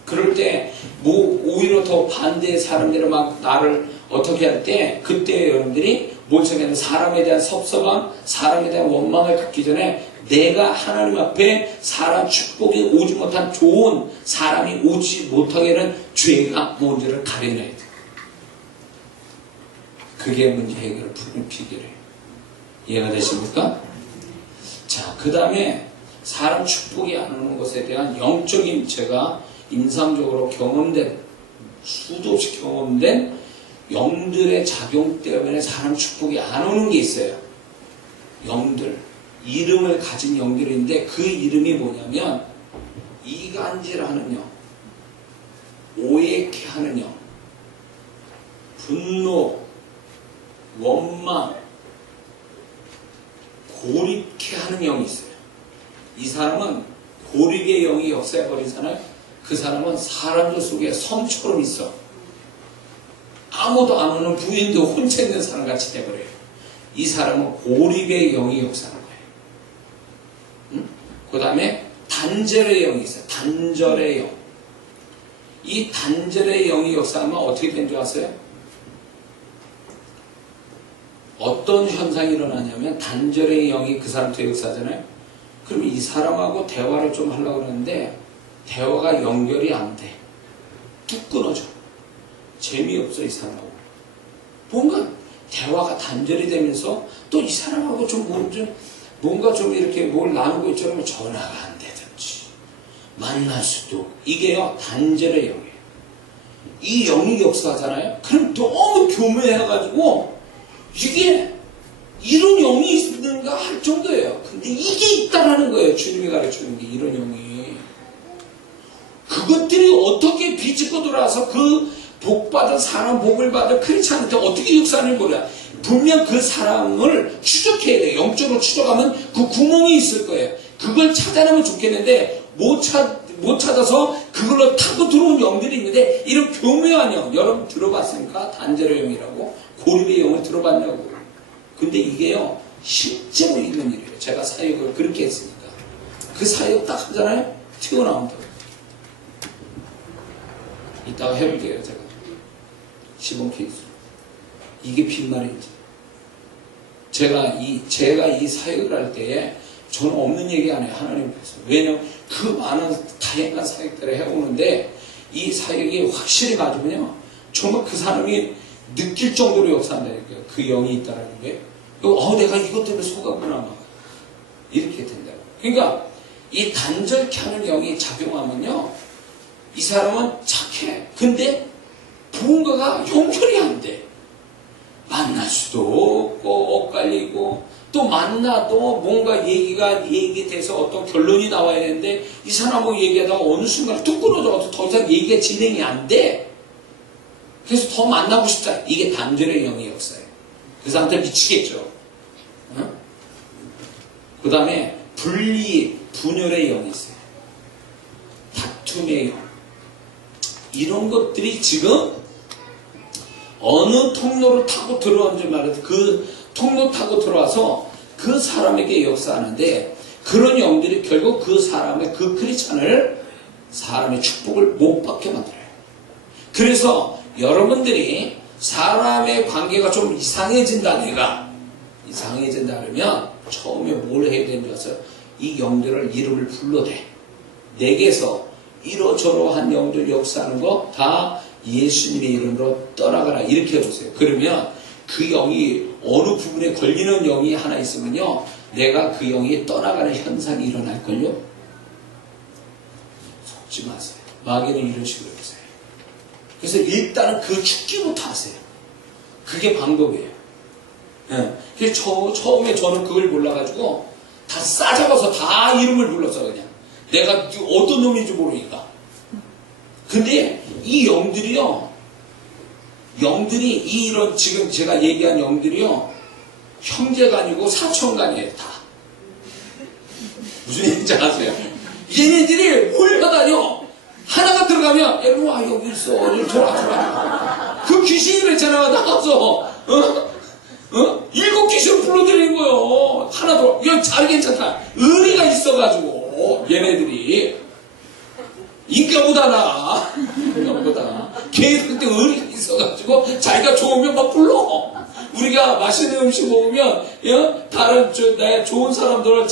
그럴 때, 오히려 더 반대의 사람들이 막 나를 어떻게 할 때, 그때 여러분들이 뭘 생각하면 사람에 대한 섭섭함, 사람에 대한 원망을 갖기 전에 내가 하나님 앞에 사람 축복이 오지 못한 좋은 사람이 오지 못하게 하는 죄가 뭔지를 가려내야 돼요. 그게 문제 해결을 푸는 비결이에요. 이해가 되십니까? 자, 그 다음에 사람 축복이 안 오는 것에 대한 영적인 제가 임상적으로 경험된, 수도 없이 경험된 영들의 작용 때문에 사람 축복이 안 오는 게 있어요. 영들, 이름을 가진 영들인데 그 이름이 뭐냐면 이간질하는 영, 오해케 하는 영, 분노, 원망, 고립케 하는 영이 있어요. 이 사람은 고립의 영이 역사해버리잖아요. 그 사람은 사람들 속에 섬처럼 있어. 아무도 안 오는 부인도 혼자 있는 사람같이 돼버려요. 이 사람은 고립의 영이 역사하는 거예요. 응? 그 다음에 단절의 영이 있어요. 단절의 영. 이 단절의 영이 역사하면 어떻게 된 줄 아세요? 어떤 현상이 일어나냐면 단절의 영이 그 사람한테 역사하잖아요. 그럼 이 사람하고 대화를 좀 하려고 그러는데 대화가 연결이 안 돼. 뚝 끊어져. 재미없어 이 사람하고. 뭔가 대화가 단절이 되면서 또 이 사람하고 뭔가 좀 이렇게 뭘 나누고 있자면 전화가 안 되든지 만날 수도 없고. 이게요 단절의 영이에요. 이 영이 역사하잖아요. 그럼 너무 교묘해가지고 이게 이런 영이 있는가 할 정도예요. 근데 이게 있다라는 거예요. 주님이 가르쳐주는 게 이런 영이. 그것들이 어떻게 비집고 돌아와서 그 복받은 사람, 복을 받은 크리스찬한테 어떻게 역사하는지 몰라. 분명 그 사람을 추적해야 돼요. 영적으로 추적하면 그 구멍이 있을 거예요. 그걸 찾아내면 좋겠는데 못 찾아서 그걸로 타고 들어온 영들이 있는데 이런 교묘한 영, 여러분 들어봤습니까? 단절의 영이라고. 고립의 영을 들어봤냐고. 근데 이게요 실제로 있는 일이에요. 제가 사역을 그렇게 했으니까. 그 사역 딱 하잖아요. 튀어나온다고. 이따가 해볼게요. 제가 시범 케이스. 이게 빈말인지. 제가 이 사역을 할 때에 저는 없는 얘기 안 해요. 하나님께서. 왜냐면 그 많은 다양한 사역들을 해오는데 이 사역이 확실히 맞으면요 정말 그 사람이 느낄 정도로 역사한다니까요. 그 영이 있다는 게. 내가 이것 때문에 속았구나. 이렇게 된다고. 그러니까 이 단절케 하는 영이 작용하면요. 이 사람은 착해. 근데 무언가가 연결이 안 돼. 만날 수도 없고 엇갈리고 또 만나도 뭔가 얘기돼서 어떤 결론이 나와야 되는데 이 사람하고 얘기하다가 어느 순간 뚝 끊어져서 더 이상 얘기가 진행이 안 돼. 그래서 더 만나고 싶다. 이게 단절의 영의 역사예요. 그 사람한테 미치겠죠. 응? 그 다음에 분열의 영이 있어요. 다툼의 영. 이런 것들이 지금 어느 통로를 타고 들어온지 말해서 그 통로 타고 들어와서 그 사람에게 역사하는데 그런 영들이 결국 그 사람의 그 크리스찬을 사람의 축복을 못 받게 만들어요. 그래서 여러분들이 사람의 관계가 좀 이상해진다 그러면 처음에 뭘 해야 되는 줄 아세요? 이 영들을 이름을 불러대. 내게서 이러저러한 영들 역사하는 거 다 예수님의 이름으로 떠나가라. 이렇게 해보세요. 그러면 그 영이 어느 부분에 걸리는 영이 하나 있으면요 내가 그 영이 떠나가는 현상이 일어날걸요. 속지 마세요. 마귀는 이런 식으로 해보세요. 그래서 일단은 그 죽기부터 하세요. 그게 방법이에요. 예. 그래서 처음에 저는 그걸 몰라가지고 다 싸잡아서 다 이름을 불렀어. 그냥 내가 어떤 놈인지 모르니까. 근데 이 영들이 이런 지금 제가 얘기한 영들이요 형제가 아니고 사촌간이에요. 다 무슨 얘기인지 아세요? 얘네들이 몰려다녀. 하나가 들어가면 여러분 와 여기 있어. 여기 돌아. 그 귀신이 그랬잖아. 나가서 7 귀신을 불러들이는 거예요. 하나 더. 이건 잘 괜찮다. 의리가 있어가지고 얘네들이 인가보다 걔네들 의리가 있어가지고 자기가 좋으면 막 불러. 우리가 맛있는 음식 먹으면 다른 내 좋은 사람들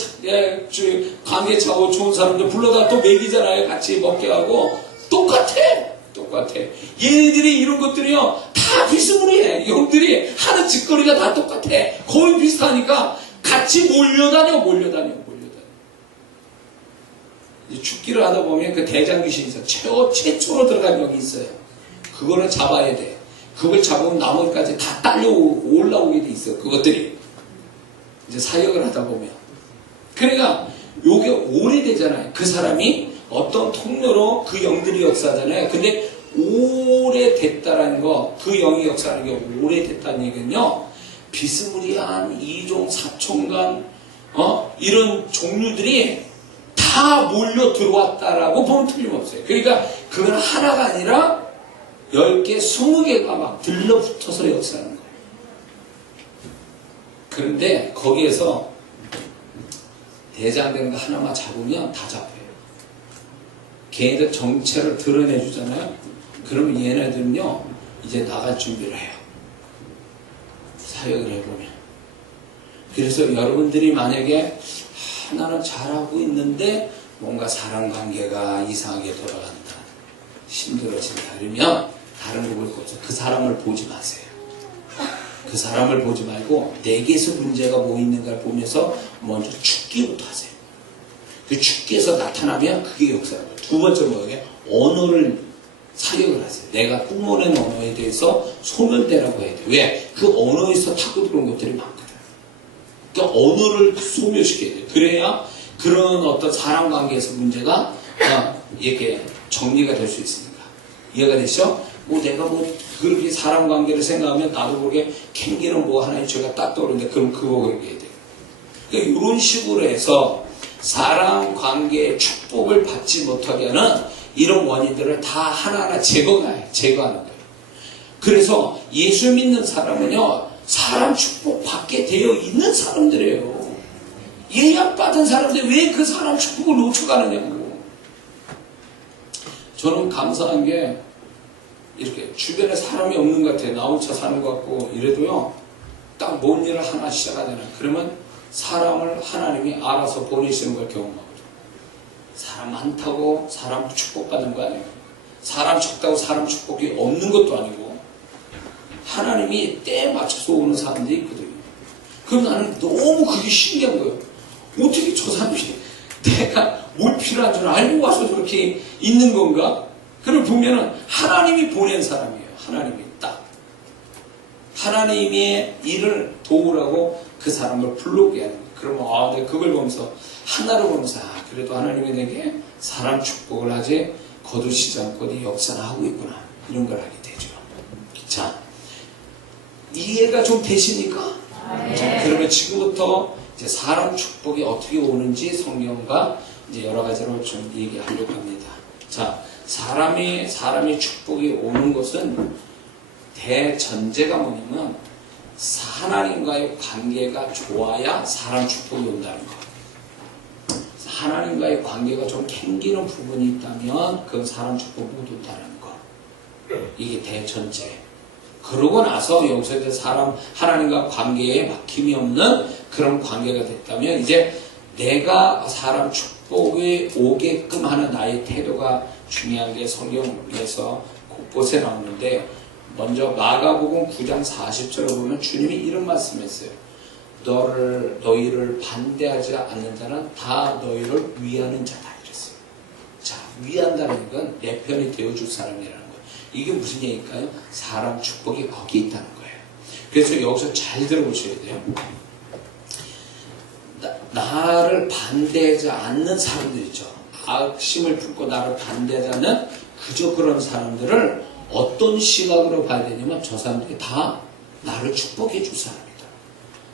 관계 차고 좋은 사람들 불러다 또 먹이잖아요. 같이 먹게 하고 똑같아. 얘네들이 이런 것들이요 다 비스무리해. 영들이 하는 짓거리가 다 똑같아. 거의 비슷하니까 같이 몰려다녀. 죽기를 하다 보면 그 대장귀신이 있어요. 최초로 들어간 영이 있어요. 그거를 잡아야 돼. 그걸 잡으면 나머지까지 다 딸려 올라오게 돼 있어요. 그것들이 이제 사역을 하다 보면. 그러니까 요게 오래되잖아요. 그 사람이 어떤 통로로 그 영들이 역사하잖아요. 근데 오래됐다라는 거, 그 영이 역사하는 게 오래됐다는 얘기는요, 비스무리한 이종, 사총간, 이런 종류들이 다 몰려 들어왔다라고 보면 틀림없어요. 그러니까 그건 하나가 아니라 10개, 20개가 막 들러붙어서 역사하는 거예요. 그런데 거기에서 대장된 거 하나만 잡으면 다 잡혀요. 걔네들 정체를 드러내주잖아요. 그러면 얘네들은요, 이제 나갈 준비를 해요. 사역을 해보면. 그래서 여러분들이 만약에 하나는 잘하고 있는데 뭔가 사람관계가 이상하게 돌아간다, 힘들어진다, 그러면 다른 거 볼 거 없어요. 그 사람을 보지 마세요. 그 사람을 보지 말고 내게서 문제가 뭐 있는가를 보면서 먼저 죽기부터 하세요. 그 죽기에서 나타나면 그게 역사라고요. 두 번째 뭐예요? 언어를 사역을 하세요. 내가 뿜어낸 언어에 대해서 소멸되라고 해야 돼요. 왜? 그 언어에서 타고 들어온 것들이 많거든요. 그러니까 언어를 소멸시켜야 돼요. 그래야 그런 어떤 사람 관계에서 문제가 이렇게 정리가 될 수 있으니까. 이해가 되시죠? 뭐 내가 뭐 그렇게 사람 관계를 생각하면 나도 모르게 캥기는 뭐 하나의 죄가 딱 떠오르는데 그럼 그거 그렇게 해야 돼요. 그러니까 이런 식으로 해서 사람 관계의 축복을 받지 못하게 하는 이런 원인들을 다 하나하나 제거하는 거예요. 그래서 예수 믿는 사람은요, 사람 축복 받게 되어 있는 사람들이에요. 예약 받은 사람들 왜 그 사람 축복을 놓쳐가느냐고. 저는 감사한 게 이렇게 주변에 사람이 없는 것 같아요. 나 혼자 사는 것 같고 이래도요, 딱 뭔 일을 하나 시작하잖아요. 그러면 사람을 하나님이 알아서 보내시는 걸 경험하거든요. 사람 많다고 사람 축복받는 거 아니에요. 사람 적다고 사람 축복이 없는 것도 아니고 하나님이 때에 맞춰서 오는 사람들이 있거든요. 그럼 나는 너무 그게 신기한 거예요. 어떻게 저 사람이 내가 뭘 필요한 줄 알고 와서 저렇게 있는 건가? 그걸 보면은 하나님이 보낸 사람이에요. 하나님이 딱. 하나님의 일을 도우라고 그 사람을 불러오게 하는 거예요. 그러면 내가 그걸 보면서 하나를 보면서 그래도 하나님이 내게 사람 축복을 아직 거두시지 않고 네 역사를 하고 있구나. 이런 걸 알게 되죠. 자, 이해가 좀 되십니까? 네. 자, 그러면 지금부터 이제 사람 축복이 어떻게 오는지 성경과 이제 여러 가지로 좀 얘기하려고 합니다. 자, 사람이 축복이 오는 것은 대전제가 뭐냐면 하나님과의 관계가 좋아야 사람 축복이 온다는 거. 하나님과의 관계가 좀 캥기는 부분이 있다면 그건 사람 축복 못 온다는 거. 이게 대전제. 그러고 나서 여기서 이제 하나님과 관계에 막힘이 없는 그런 관계가 됐다면 이제 내가 사람 축복이 오게끔 하는 나의 태도가 중요한 게 성경에서 곳곳에 나오는데, 먼저 마가복음 9장 40절을 보면 주님이 이런 말씀했어요. 너희를 반대하지 않는 자는 다 너희를 위하는 자다 이랬어요. 자, 위한다는 건 내 편이 되어줄 사람이라는 거예요. 이게 무슨 얘기일까요? 사람 축복이 거기 있다는 거예요. 그래서 여기서 잘 들어보셔야 돼요. 나를 반대하지 않는 사람들 있죠. 악심을 품고 나를 반대하지 않는 그저 그런 사람들을 어떤 시각으로 봐야 되냐면 저 사람들이 다 나를 축복해 줄 사람이다.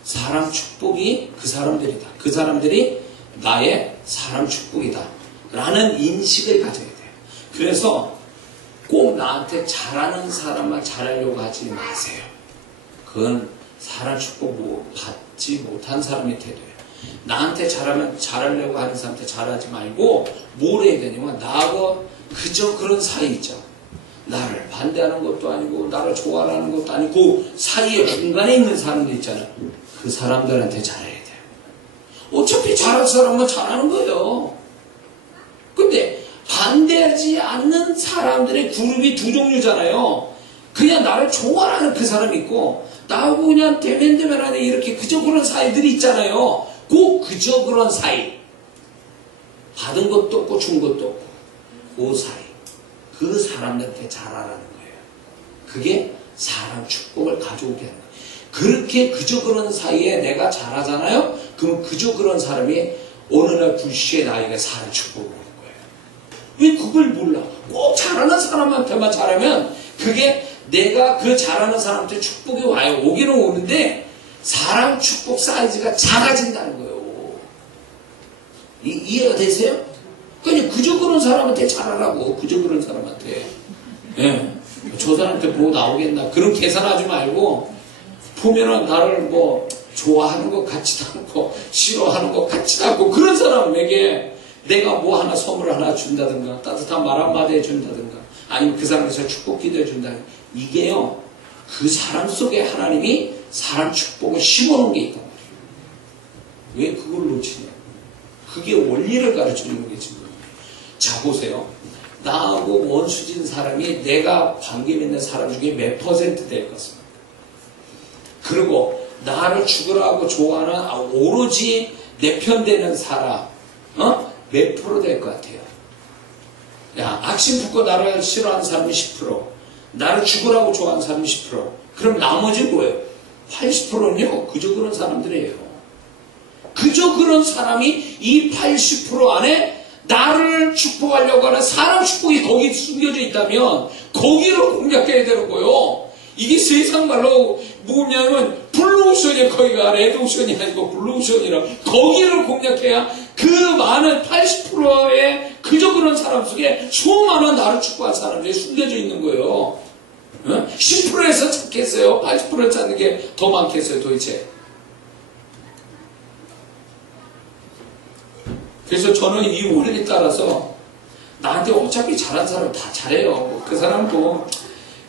사람 축복이 그 사람들이다. 그 사람들이 나의 사람 축복이다. 라는 인식을 가져야 돼요. 그래서 꼭 나한테 잘하는 사람만 잘하려고 하지 마세요. 그건 사람 축복 받지 못한 사람의 태도예요. 나한테 잘하려고 하는 사람한테 잘하지 말고 뭘 해야 되냐면 나하고 그저 그런 사이 있죠. 나를 반대하는 것도 아니고 나를 좋아하는 것도 아니고 사이에 중간에 있는 사람들 있잖아요. 그 사람들한테 잘해야 돼요. 어차피 잘할 사람은 잘하는 거예요. 근데 반대하지 않는 사람들의 그룹이 두 종류잖아요. 그냥 나를 좋아하는 그 사람이 있고 나하고 그냥 대면대면하는 이렇게 그저 그런 사이들이 있잖아요. 꼭 그저 그런 사이. 받은 것도 없고 준 것도 없고 그 사이. 그 사람들한테 잘하라는 거예요. 그게 사람 축복을 가져오게 하는 거예요. 그렇게 그저 그런 사이에 내가 잘하잖아요. 그럼 그저 그런 사람이 어느 날 불시에 나에게 사람 축복을 오는 거예요. 왜 그걸 몰라? 꼭 잘하는 사람한테만 잘하면 그게 내가 그 잘하는 사람한테 축복이 와요. 오기는 오는데 사람 축복 사이즈가 작아진다는 거예요. 이해가 되세요? 그냥 그저 그런 사람한테 잘하라고. 그저 그런 사람한테. 예. 저 사람한테 뭐 나오겠나. 그런 계산하지 말고 보면은 나를 뭐 좋아하는 것 같지도 않고 싫어하는 것 같지도 않고 그런 사람에게 내가 뭐 하나 선물 하나 준다든가 따뜻한 말 한마디 해준다든가 아니면 그 사람에서 축복 기도해 준다든가 이게요 그 사람 속에 하나님이 사람 축복을 심어놓은 게 있단 말이에요. 왜 그걸 놓치냐. 그게 원리를 가르쳐주는 게 지금. 자 보세요. 나하고 원수진 사람이 내가 관계 맺는 사람 중에 몇 퍼센트 될 것입니까? 그리고 나를 죽으라고 좋아하는 오로지 내 편 되는 사람 몇 프로 될 것 같아요? 야, 악심 붙고 나를 싫어하는 사람이 10%, 나를 죽으라고 좋아하는 사람이 10%. 그럼 나머지는 뭐예요? 80%는요, 그저 그런 사람들이에요. 그저 그런 사람이 이 80% 안에 나를 축복하려고 하는 사람 축복이 거기 숨겨져 있다면 거기를 공략해야 되는 거예요. 이게 세상 말로 뭐냐면 블루오션이 거기가 레드오션이 아니고 블루오션이라 거기를 공략해야 그 많은 80%의 그저 그런 사람 속에 수많은 나를 축복할 사람들이 숨겨져 있는 거예요. 10%에서 찾겠어요? 80% 찾는 게 더 많겠어요 도대체? 그래서 저는 이 원리에 따라서 나한테 어차피 잘한 사람 다 잘해요. 그 사람도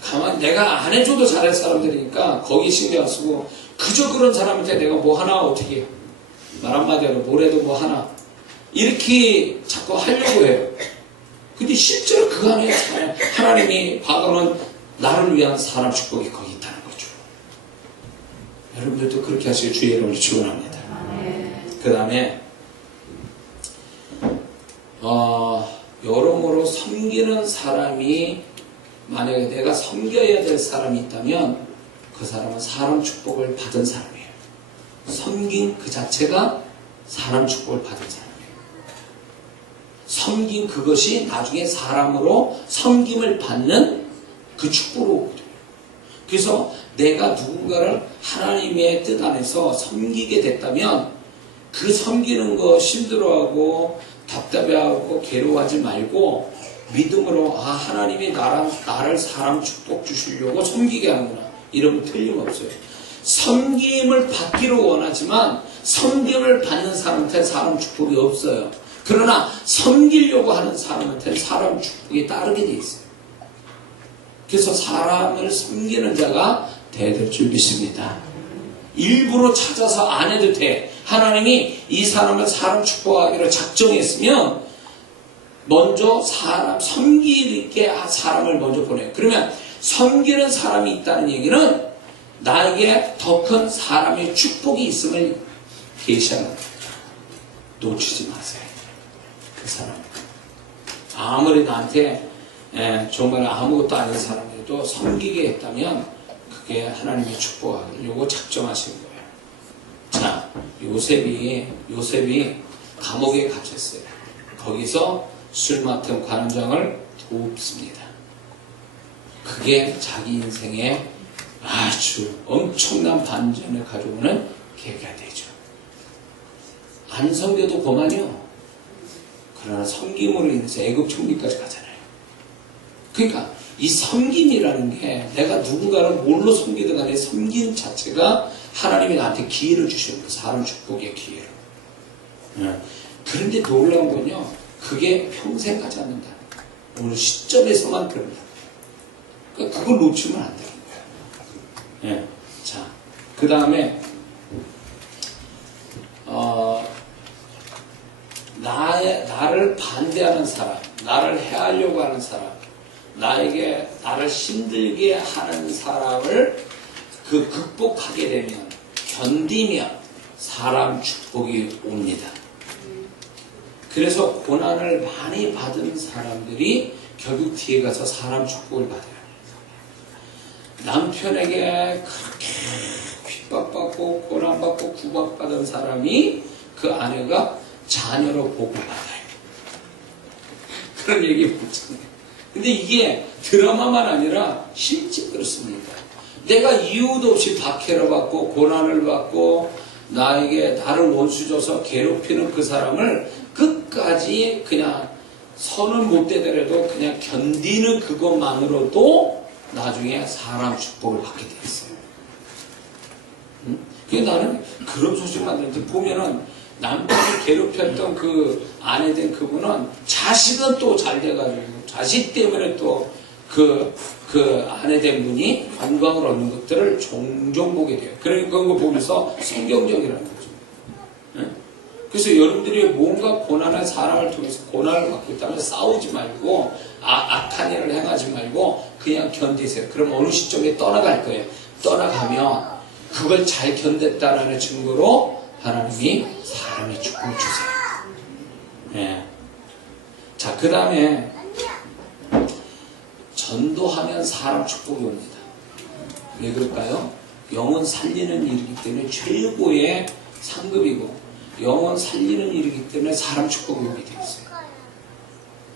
가만 내가 안 해줘도 잘할 사람들이니까 거기 신경 안 쓰고 그저 그런 사람한테 내가 뭐 하나 어떻게 말 한마디로 뭐래도 뭐 하나 이렇게 자꾸 하려고 해요. 근데 실제로 그 안에 하나님이 박아놓은 나를 위한 사람 축복이 거기 있다는 거죠. 여러분들도 그렇게 하시길 주의 이름으로 축원합니다. 그 다음에 여러모로 섬기는 사람이 만약에 내가 섬겨야 될 사람이 있다면 그 사람은 사람 축복을 받은 사람이에요. 섬긴 그 자체가 사람 축복을 받은 사람이에요. 섬긴 그것이 나중에 사람으로 섬김을 받는 그 축복으로 오거든요. 그래서 내가 누군가를 하나님의 뜻 안에서 섬기게 됐다면 그 섬기는 거 힘들어하고 답답해하고 괴로워하지 말고 믿음으로 하나님이 나를 사람 축복 주시려고 섬기게 하는구나. 이러면 틀림없어요. 섬김을 받기를 원하지만 섬김을 받는 사람한테는 사람 축복이 없어요. 그러나 섬기려고 하는 사람한테는 사람 축복이 따르게 돼 있어요. 그래서 사람을 섬기는 자가 대될 줄 믿습니다. 일부러 찾아서 안 해도 돼. 하나님이 이 사람을 사람 축복하기로 작정했으면 먼저 사람 섬기게 사람을 먼저 보내요. 그러면 섬기는 사람이 있다는 얘기는 나에게 더 큰 사람의 축복이 있음을 계시하는 거예요. 놓치지 마세요. 그 사람. 아무리 나한테 정말 아무것도 아닌 사람에도 섬기게 했다면 그게 하나님의 축복하려고 작정하신 거예요. 자, 요셉이 감옥에 갇혔어요. 거기서 술 맡은 관원장을 돕습니다. 그게 자기 인생에 아주 엄청난 반전을 가져오는 계기가 되죠. 안 섬겨도 그만이요. 그러나 섬김으로 인해서 애국 총리까지 가잖아요. 그러니까 이 섬김이라는 게 내가 누군가를 뭘로 섬기든 간에 섬김 자체가 하나님이 나한테 기회를 주시는 거예요. 사람 축복의 기회를. 그런데 놀라운 건요. 그게 평생 가지 않는다. 어느 시점에서만 그런다. 그러니까 그걸 놓치면 안 되는 거예요. 자, 그 다음에 나를 반대하는 사람, 나를 해하려고 하는 사람, 나를 힘들게 하는 사람을 극복하게 되면, 견디면 사람 축복이 옵니다. 그래서 고난을 많이 받은 사람들이 결국 뒤에 가서 사람 축복을 받아요. 남편에게 그렇게 핍박받고 고난받고 구박받은 사람이 그 아내가 자녀로 복을 받아요. 그런 얘기 못하네. 근데 이게 드라마만 아니라 실제 그렇습니다. 내가 이유도 없이 박해를 받고 고난을 받고 나에게 나를 원수 줘서 괴롭히는 그 사람을 끝까지 그냥 선은 못 되더라도 그냥 견디는 그것만으로도 나중에 사람 축복을 받게 돼 있어요. 그래서 나는 그런 소식만 들을 때 보면은 남편이 괴롭혔던 그 아내 된 그분은 자식은 또 잘 돼가지고 자식 때문에 또 그 아내 된 분이 건강을 얻는 것들을 종종 보게 돼요. 그러니까 그런 거 보면서 성경적이라는 거죠. 그래서 여러분들이 뭔가 고난한 사람을 통해서 고난을 받고 있다면 싸우지 말고 악한 일을 행하지 말고 그냥 견디세요. 그럼 어느 시점에 떠나갈 거예요. 떠나가면 그걸 잘 견뎠다는 증거로 하나님이 사람의 축복을 주세요. 예. 자, 그 다음에 전도하면 사람 축복이 옵니다. 왜 그럴까요? 영혼 살리는 일이기 때문에 최고의 상급이고 영혼 살리는 일이기 때문에 사람 축복이 오게 되어 있어요.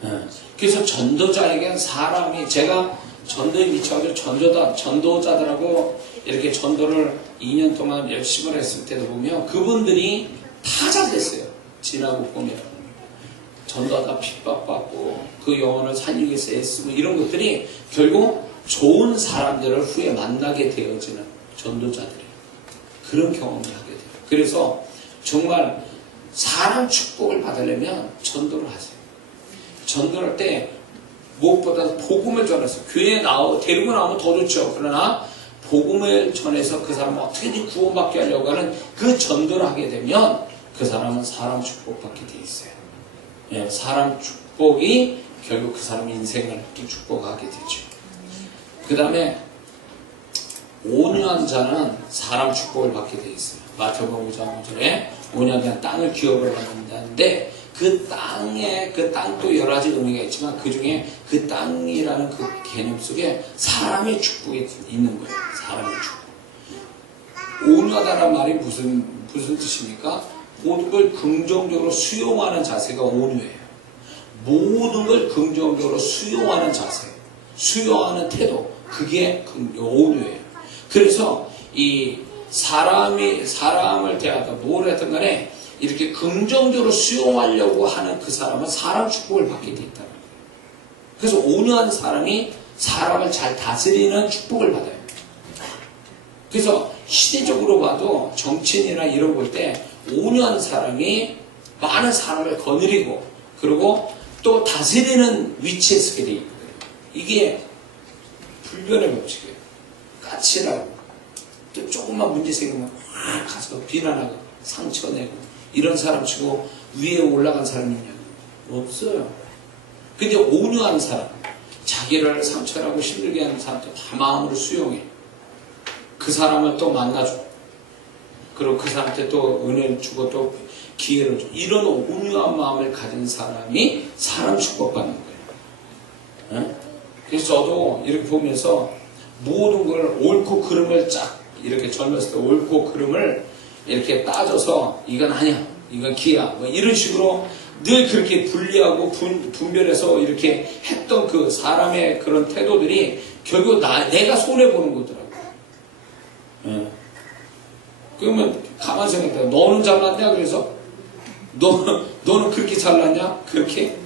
예. 그래서 전도자에겐 사람이 제가 전도에 미쳐가지고 전도자들하고 이렇게 전도를 2년 동안 열심히 했을 때도 보면 그분들이 다 잘 됐어요. 지나고 보면. 전도하다 핍박받고 그 영혼을 살리기 위해서 애쓰고 이런 것들이 결국 좋은 사람들을 후에 만나게 되어지는 전도자들이에요. 그런 경험을 하게 돼요. 그래서 정말 사람 축복을 받으려면 전도를 하세요. 전도를 할 때 무엇보다 복음을 전해서 교회에 데리고 나오면 더 좋죠. 그러나 복음을 전해서 그 사람을 어떻게든 구원받게 하려고 하는 그 전도를 하게 되면 그 사람은 사람 축복받게 돼 있어요. 예, 사람 축복이 결국 그 사람 인생을 또 축복하게 되죠. 그 다음에 온유한 자는 사람 축복을 받게 돼 있어요. 마태복음 5장 5절에 온유한 땅을 기업으로 받는다는데 그 땅도 여러 가지 의미가 있지만 그 중에 그 땅이라는 그 개념 속에 사람의 축복이 있는 거예요. 사람의 축복. 온유하다는 말이 무슨 뜻입니까? 모든 걸 긍정적으로 수용하는 자세가 온유예요. 모든 걸 긍정적으로 수용하는 자세, 수용하는 태도, 그게 온유예요. 그래서 이 사람을 대하다 뭘 하든 간에 이렇게 긍정적으로 수용하려고 하는 그 사람은 사람 축복을 받게 돼 있다는 거예요. 그래서 온유한 사람이 사람을 잘 다스리는 축복을 받아요. 그래서 시대적으로 봐도 정치인이나 이런 볼 때 온유한 사람이 많은 사람을 거느리고 그리고 또 다스리는 위치에 서게 돼 있거든요. 이게 불변의 법칙이에요. 까칠하고 또 조금만 문제 생기면 확 가서 비난하고 상처내고 이런 사람 치고 위에 올라간 사람이 있냐고 없어요. 근데 온유한 사람, 자기를 상처하고 힘들게 하는 사람도 다 마음으로 수용해. 그 사람을 또 만나줘. 그리고 그 사람한테 또 은혜를 주고 또 기회를 줘. 이런 온유한 마음을 가진 사람이 사람 축복받는 거예요. 네? 그래서 저도 이렇게 보면서 모든 걸 옳고 그름을 쫙 이렇게 젊었을 때 옳고 그름을 이렇게 따져서 이건 아니야, 이건 기야, 뭐 이런 식으로 늘 그렇게 분리하고 분별해서 이렇게 했던 그 사람의 그런 태도들이 결국 내가 손해보는 거더라고요. 네. 그러면 가만히 생각해. 너는 잘났냐? 그래서 너는 그렇게 잘났냐? 그렇게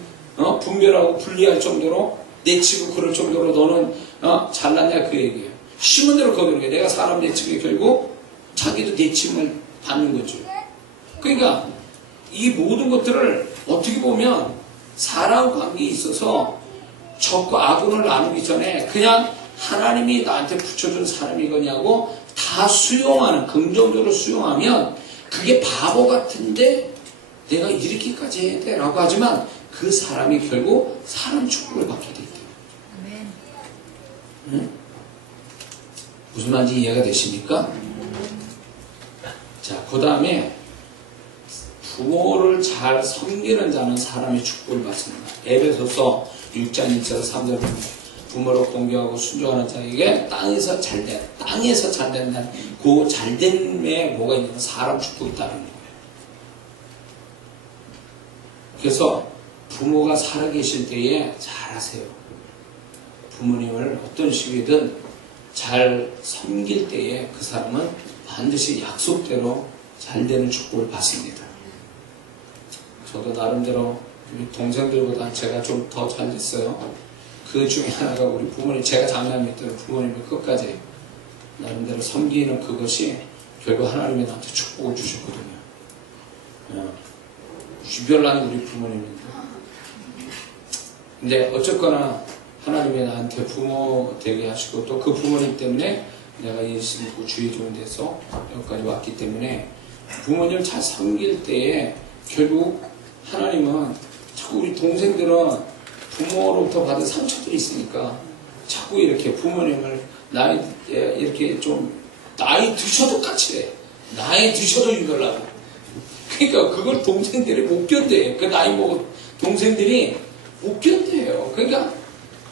분별하고 분리할 정도로 내치고 그럴 정도로 너는 잘났냐? 그 얘기예요. 심은 대로 거두는 게 내가 사람 내치고 결국 자기도 내침을 받는 거죠. 그러니까 이 모든 것들을 어떻게 보면 사람 관계에 있어서 적과 악운을 나누기 전에 그냥 하나님이 나한테 붙여준 사람이거냐고 다 수용하는, 긍정적으로 수용하면 그게 바보 같은데 내가 이렇게까지 해야 돼 라고 하지만 그 사람이 결국 사람 축복을 받게 돼 있다. 응? 무슨 말인지 이해가 되십니까? 자, 그 다음에 부모를 잘 섬기는 자는 사람의 축복을 받습니다. 에베소서 6장 1절 3절 보면 부모를 공경하고 순종하는 자에게 땅에서 잘된다는 그 잘됨에 뭐가 있냐면 사람 축복이 있다는 거예요. 그래서 부모가 살아계실 때에 잘하세요. 부모님을 어떤 식이든 잘 섬길 때에 그 사람은 반드시 약속대로 잘 되는 축복을 받습니다. 저도 나름대로 우리 동생들보다 제가 좀 더 잘 됐어요. 그 중에 하나가 우리 부모님, 제가 장남일 때는 부모님을 끝까지 나름대로 섬기는 그것이 결국 하나님이 나한테 축복을 주셨거든요. 유별난 우리 부모님인데. 근데 어쨌거나 하나님이 나한테 부모 되게 하시고 또 그 부모님 때문에 내가 예수 믿고 주의 좋은 데서 여기까지 왔기 때문에 부모님을 잘 섬길 때에 결국 하나님은 자꾸 우리 동생들은 부모로부터 받은 상처들이 있으니까 자꾸 이렇게 부모님을 이렇게 좀 나이 드셔도 까칠해. 나이 드셔도 유별나고. 그러니까 그걸 동생들이 못 견뎌요. 그 나이 먹은 동생들이 못 견뎌요. 그러니까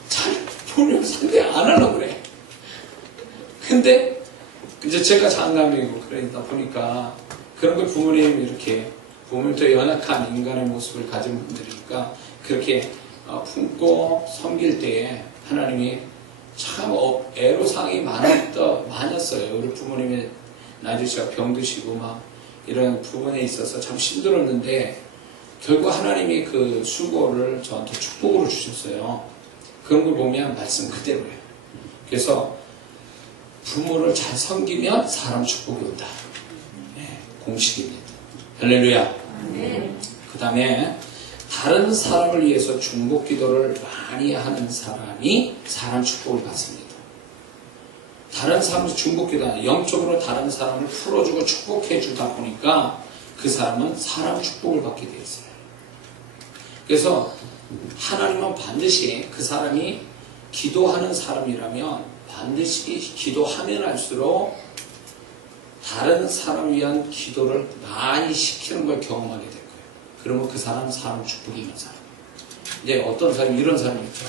잘 부모님을 상대 안 하려고 그래. 근데 이제 제가 장남이고 그러다 보니까 그런 걸 부모님 이렇게 부모님도 연약한 인간의 모습을 가진 분들이니까 그렇게 품고 섬길 때에 하나님이 참 애로사항이 많았어요. 우리 부모님의 나이 드시고 병드시고 막 이런 부분에 있어서 참 힘들었는데 결국 하나님이 그 수고를 저한테 축복으로 주셨어요. 그런 걸 보면 말씀 그대로예요. 그래서 부모를 잘 섬기면 사람 축복이 온다. 네, 공식입니다. 할렐루야. 그 다음에 다른 사람을 위해서 중복 기도를 많이 하는 사람이 사람 축복을 받습니다. 다른 사람을 중복 기도하는 영적으로 다른 사람을 풀어주고 축복해 주다 보니까 그 사람은 사람 축복을 받게 되어 있어요. 그래서 하나님은 반드시 그 사람이 기도하는 사람이라면 반드시 기도하면 할수록 다른 사람을 위한 기도를 많이 시키는 걸 경험하게 될 거예요. 그러면 그 사람은 사람 축복이 있는 사람. 근데 어떤 사람이 이런 사람이 있죠.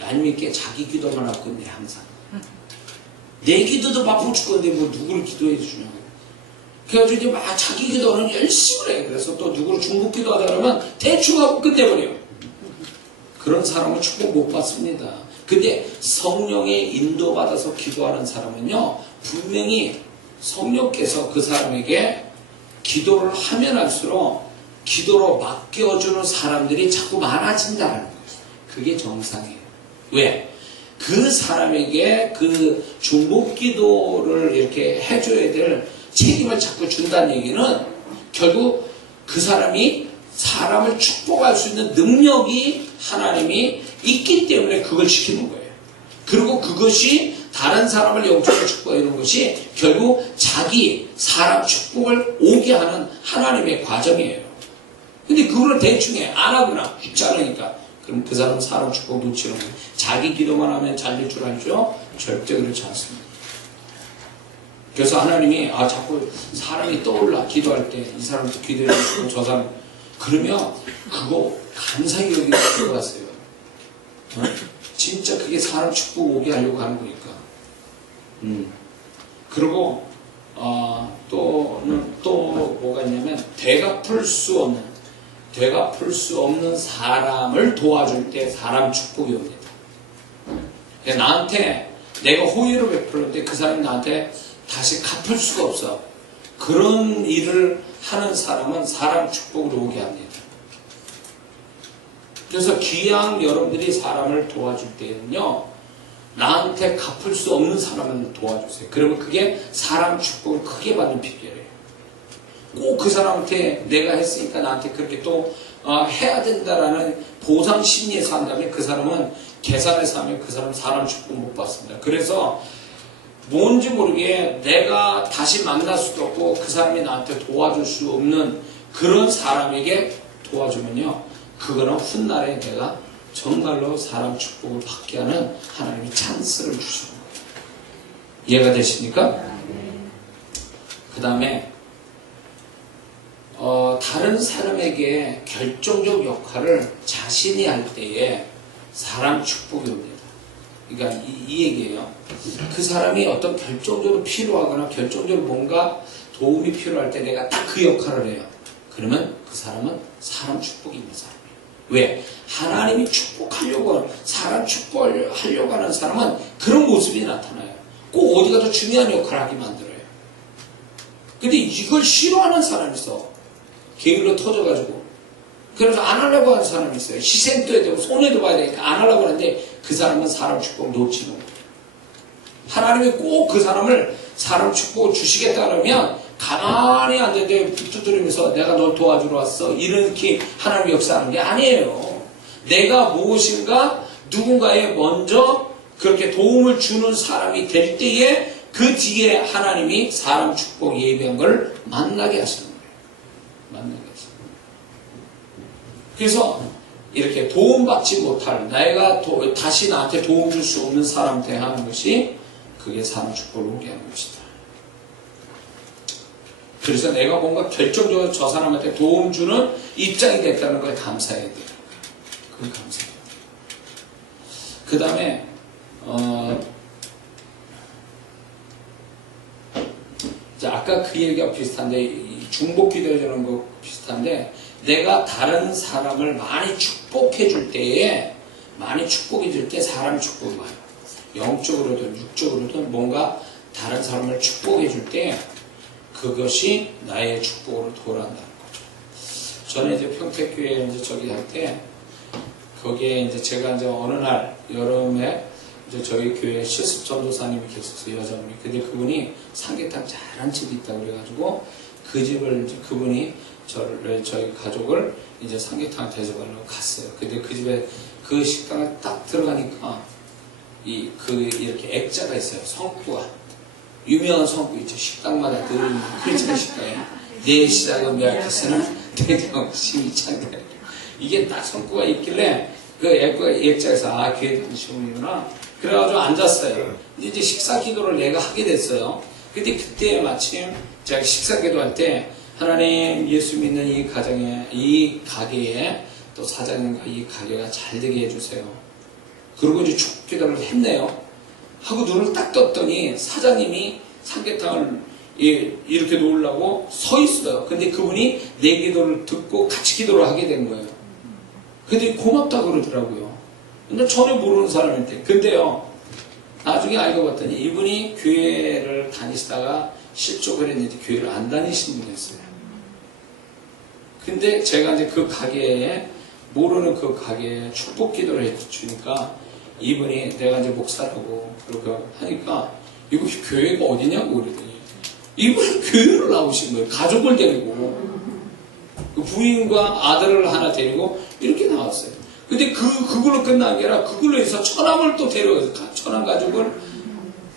얄밉게 자기 기도만 하고 있네 항상. 내 기도도 바쁘고 죽겠는데 뭐 누구를 기도해 주냐고. 그래가지고 이제 막 자기 기도는 열심히 해. 그래서 또 누구를 중복 기도하다 그러면 대충 하고 끝내버려요. 그런 사람은 축복 못 받습니다. 근데 성령의 인도받아서 기도하는 사람은요, 분명히 성령께서 그 사람에게 기도를 하면 할수록 기도로 맡겨주는 사람들이 자꾸 많아진다는 거예요. 그게 정상이에요. 왜? 그 사람에게 그 중복 기도를 이렇게 해줘야 될 책임을 자꾸 준다는 얘기는 결국 그 사람이 사람을 축복할 수 있는 능력이 하나님이 있기 때문에 그걸 시키는 거예요. 그리고 그것이 다른 사람을 영적으로 축복하는 것이 결국 자기 사람 축복을 오게 하는 하나님의 과정이에요. 근데 그거를 대충 해. 안 하거나 귀찮으니까. 그럼 그 사람은 사람 축복 놓치는 거예요. 자기 기도만 하면 잘 될 줄 알죠? 절대 그렇지 않습니다. 그래서 하나님이 자꾸 사람이 떠올라 기도할 때 이 사람도 기도해 주시고 저 사람 그러면 그거 감사히 여기고 기도하세요. 진짜 그게 사람 축복 오게 하려고 하는 거니까. 그리고 또 뭐가 있냐면 되갚을 수 없는 사람을 도와줄 때 사람 축복이 옵니다. 나한테 내가 호의를 베풀었는데 그 사람이 나한테 다시 갚을 수가 없어. 그런 일을 하는 사람은 사람 축복으로 오게 합니다. 그래서 기왕 여러분들이 사람을 도와줄 때는요, 나한테 갚을 수 없는 사람을 도와주세요. 그러면 그게 사람 축복을 크게 받는 비결이에요. 꼭 그 사람한테 내가 했으니까 나한테 그렇게 또 해야 된다라는 보상 심리에서 한다면 그 사람은 계산해서 하면 그 사람은 사람 축복 못 받습니다. 그래서 뭔지 모르게 내가 다시 만날 수도 없고 그 사람이 나한테 도와줄 수 없는 그런 사람에게 도와주면요, 그거는 훗날에 내가 정말로 사람 축복을 받게 하는 하나님이 찬스를 주시는 거예요. 이해가 되십니까? 그 다음에 다른 사람에게 결정적 역할을 자신이 할 때에 사람 축복이 옵니다. 그러니까 이 얘기예요. 그 사람이 어떤 결정적으로 필요하거나 결정적으로 뭔가 도움이 필요할 때 내가 딱 그 역할을 해요. 그러면 그 사람은 사람 축복이 있는 사람이에요. 왜? 하나님이 축복하려고, 사람 축복하려고 하는 사람은 그런 모습이 나타나요. 꼭 어디가 더 중요한 역할을 하게 만들어요. 근데 이걸 싫어하는 사람이 있어. 게을러 터져가지고. 그래서 안 하려고 하는 사람이 있어요. 희생도 해야 되고, 손해도 봐야 되니까 안 하려고 하는데, 그 사람은 사람 축복을 놓치는 거예요. 하나님이 꼭 그 사람을 사람 축복을 주시겠다 그러면, 가만히 앉아있는데 두드리면서 내가 널 도와주러 왔어. 이렇게 하나님이 역사하는 게 아니에요. 내가 무엇인가 누군가에 먼저 그렇게 도움을 주는 사람이 될 때에 그 뒤에 하나님이 사람 축복 예비한 걸 만나게 하시는 거예요. 만나게 하시는 거예요. 그래서 이렇게 도움받지 못할, 내가 다시 나한테 도움 줄 수 없는 사람 대하는 것이 그게 사람 축복을 오게 하는 것이다. 그래서 내가 뭔가 결정적으로 저 사람한테 도움 주는 입장이 됐다는 걸 감사해야 돼요. 그걸 감사해야 돼요. 그 다음에 아까 그 얘기가 비슷한데, 중복 기도해 주는 거 비슷한데, 내가 다른 사람을 많이 축복해 줄 때에, 많이 축복해 줄 때 사람이 축복이 와요. 영적으로든 육적으로든 뭔가 다른 사람을 축복해 줄 때 그것이 나의 축복으로 돌아간다는 거죠. 저는 이제 평택교회 이제 저기 할 때, 거기에 이제 제가 이제 어느 날 여름에 이제 저희 교회 실습 전도사님이 계셨어요, 여자분이. 근데 그분이 삼계탕 잘한 집이 있다고 그래가지고 그 집을 이제 그분이 저희 가족을 이제 삼계탕 대접하려고 갔어요. 근데 그 집에 그 식당을 딱 들어가니까 이렇게 액자가 있어요. 성구가. 유명한 성구 있죠. 식당마다 늘 있는 크리스찬 식당에. 내 시작은 멸키스는 대경심이 창대. 이게 딱 성구가 있길래 그 액자에서 교회 다니시는구나. 그래가지고 앉았어요. 이제 식사 기도를 내가 하게 됐어요. 근데 그때 마침 제가 식사 기도할 때 하나님, 예수 믿는 이 가정에, 이 가게에 또 사장님과 이 가게가 잘 되게 해주세요. 그리고 이제 축복 기도를 했네요. 하고 눈을 딱 떴더니 사장님이 삼계탕을 이렇게 놓으려고 서 있어요. 근데 그분이 내 기도를 듣고 같이 기도를 하게 된 거예요. 근데 고맙다 그러더라고요. 근데 전혀 모르는 사람인데. 근데요, 나중에 알고 봤더니 이분이 교회를 다니시다가 실족을 했는데 교회를 안 다니시는 분이었어요. 근데 제가 이제 그 가게에, 모르는 그 가게에 축복 기도를 해주니까 이분이 내가 이제 목사라고 그러고 하니까 이거 교회가 어디냐고 그러더니 이분이 교회를 나오신 거예요. 가족을 데리고. 부인과 아들을 하나 데리고 이렇게 나왔어요. 근데 그걸로 끝난 게 아니라 그걸로 해서 천암을 또 데려가서 천암 가족을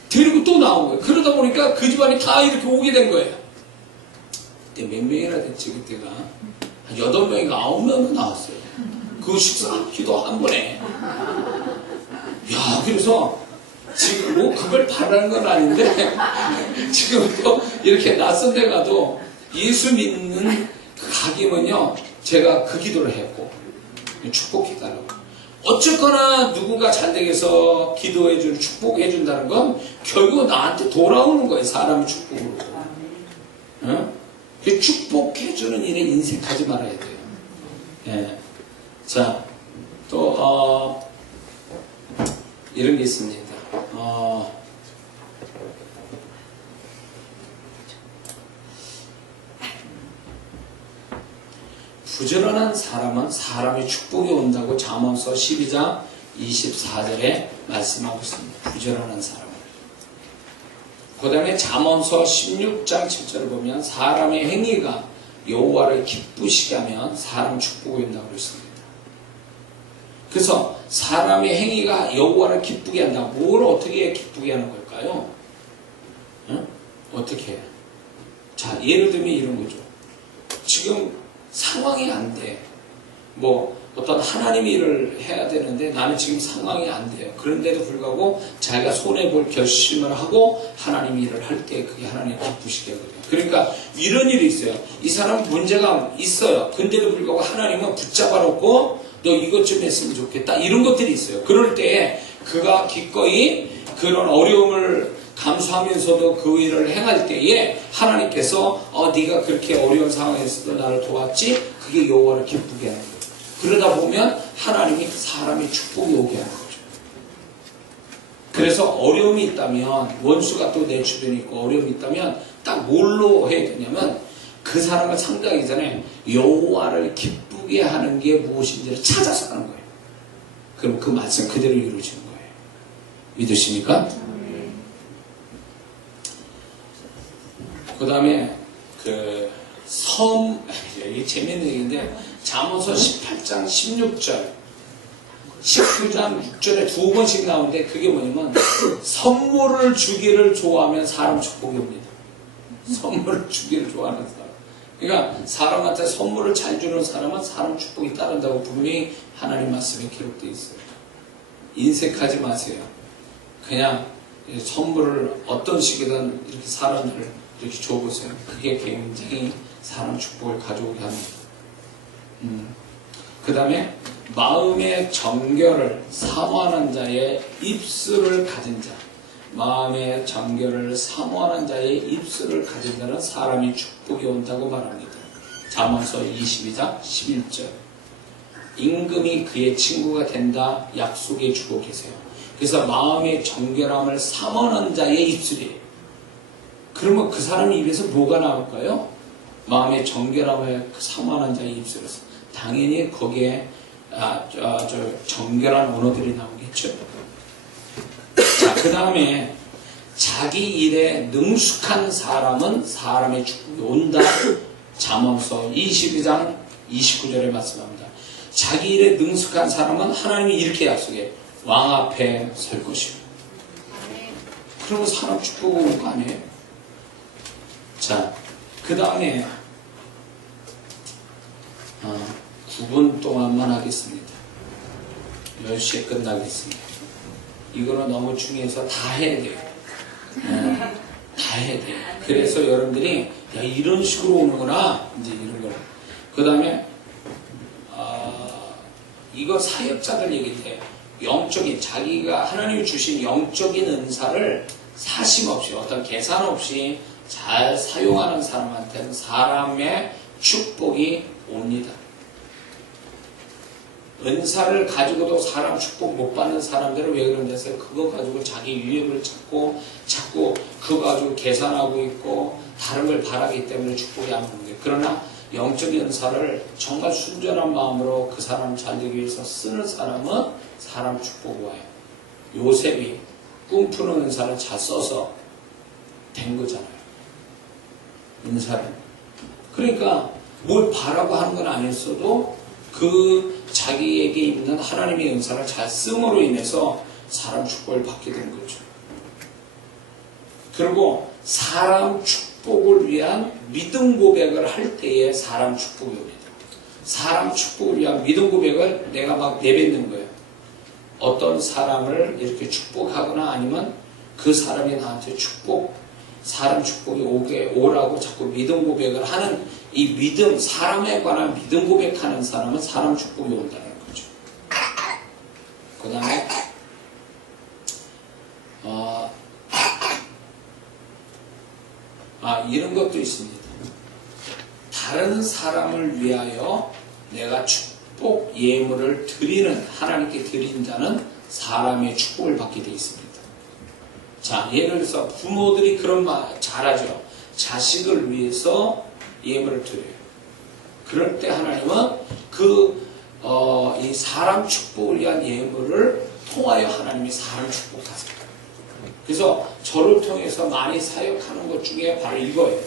데리고 또 나온 거예요. 그러다 보니까 그 집안이 다 이렇게 오게 된 거예요. 그때 몇 명이나 됐지, 그때가. 한 8명인가 9명도 나왔어요. 그 식사 기도 한 번에. 야, 그래서 지금 뭐 그걸 바라는 건 아닌데 지금 또 이렇게 낯선 데 가도 예수 믿는 그 가게면요, 제가 그 기도를 했고 축복해달라고. 어쨌거나 누군가 잘되게 해서 기도해주는, 축복해준다는 건 결국 나한테 돌아오는 거예요. 사람의 축복으로. 응? 축복해주는 일에 인색하지 말아야 돼요. 예. 자, 또 이런 게 있습니다. 부지런한 사람은 사람의 축복이 온다고 잠언서 12장 24절에 말씀하고 있습니다. 부지런한 사람은. 그 다음에 잠언서 16장 7절을 보면 사람의 행위가 여호와를 기쁘시게 하면 사람 축복이 온다고 그랬습니다. 그래서 사람의 행위가 여호와를 기쁘게 한다. 뭘 어떻게 기쁘게 하는 걸까요? 응? 어떻게 해요? 자, 예를 들면 이런 거죠. 지금 상황이 안 돼. 뭐 어떤 하나님 일을 해야 되는데 나는 지금 상황이 안 돼요. 그런데도 불구하고 자기가 손해볼 결심을 하고 하나님 일을 할 때 그게 하나님 기쁘시게 하거든요. 그러니까 이런 일이 있어요. 이 사람은 문제가 있어요. 근데도 불구하고 하나님은 붙잡아 놓고 너 이것 좀 했으면 좋겠다. 이런 것들이 있어요. 그럴 때 그가 기꺼이 그런 어려움을 감수하면서도 그 일을 행할 때에 하나님께서 네가 그렇게 어려운 상황에서도 나를 도왔지? 그게 여호와를 기쁘게 하는 거예요. 그러다 보면 하나님이 사람의 축복이 오게 하는 거죠. 그래서 어려움이 있다면, 원수가 또 내 주변에 있고 어려움이 있다면 딱 뭘로 해야 되냐면 그 사람을 상대하기 전에 여호와를 기쁘게 하는 게 무엇인지를 찾아서 하는 거예요. 그럼 그 말씀 그대로 이루어지는 거예요. 믿으십니까? 그 다음에 이게 재밌는 얘기인데, 잠언서 18장 16절 19장 6절에 두 번씩 나오는데, 그게 뭐냐면 선물을 주기를 좋아하면 사람 축복이 옵니다. 선물을 주기를 좋아하는 사람. 그러니까 사람한테 선물을 잘 주는 사람은 사람 축복이 따른다고 분명히 하나님 말씀에 기록되어 있어요. 인색하지 마세요. 그냥 선물을 어떤 식이든 이렇게 사람들을 이렇게 줘보세요. 그게 굉장히 사람 축복을 가져오게 합니다. 그 다음에 마음의 정결을 사모하는 자의 입술을 가진 자, 마음의 정결을 사모하는 자의 입술을 가진 자는 사람이 축복이 온다고 말합니다. 잠언서 22장 11절. 임금이 그의 친구가 된다 약속해 주고 계세요. 그래서 마음의 정결함을 사모하는 자의 입술이에요. 그러면 그 사람 입에서 뭐가 나올까요? 마음의 정결함을 사모하는 자의 입술에서 당연히 거기에 정결한 언어들이 나오겠죠. 자, 그 다음에 자기 일에 능숙한 사람은 사람의 축복이 온다. 잠언서 22장 29절에 말씀합니다. 자기 일에 능숙한 사람은 하나님이 이렇게 약속해 왕 앞에 설 것이고. 그러면 사람 축복이 오는 거 아니에요? 자, 그 다음에 9분 동안만 하겠습니다. 10시에 끝나겠습니다. 이거는 너무 중요해서 다 해야 돼요. 다 해야 돼요. 그래서 여러분들이 야, 이런 식으로 오는구나, 이제 이런 걸. 그 다음에 이거 사역자들 얘기인데, 영적인, 자기가 하나님이 주신 영적인 은사를 사심 없이, 어떤 계산 없이 잘 사용하는 사람한테는 사람의 축복이 옵니다. 은사를 가지고도 사람 축복 못 받는 사람들은 왜 그런지 아세요? 그거 가지고 자기 유익을 찾고 자꾸 그거 가지고 계산하고 있고 다른 걸 바라기 때문에 축복이 안 오는 거예요. 그러나 영적인 은사를 정말 순전한 마음으로 그 사람을 잘 되기 위해서 쓰는 사람은 사람 축복이 와요. 요셉이 꿈푸는 은사를 잘 써서 된 거잖아요. 은사를. 그러니까 뭘 바라고 하는 건 아니었어도 그 자기에게 있는 하나님의 은사를 잘 쓰므로 인해서 사람 축복을 받게 된 거죠. 그리고 사람 축복을 위한 믿음 고백을 할 때에 사람 축복이 옵니다. 사람 축복을 위한 믿음 고백을 내가 막 내뱉는 거예요. 어떤 사람을 이렇게 축복하거나 아니면 그 사람이 나한테 사람 축복이 오라고 자꾸 믿음 고백을 하는 이 믿음, 사람에 관한 믿음 고백하는 사람은 사람 축복이 온다는 거죠. 그 다음에 이런 것도 있습니다. 다른 사람을 위하여 내가 축복 예물을 하나님께 드리는 자는 사람의 축복을 받게 되어 있습니다. 자, 예를 들어서 부모들이 그런 말 잘하죠. 자식을 위해서 예물을 드려요. 그럴 때 하나님은 이 사람 축복을 위한 예물을 통하여 하나님이 사람 축복하세요. 그래서 저를 통해서 많이 사역하는 것 중에 바로 이거예요.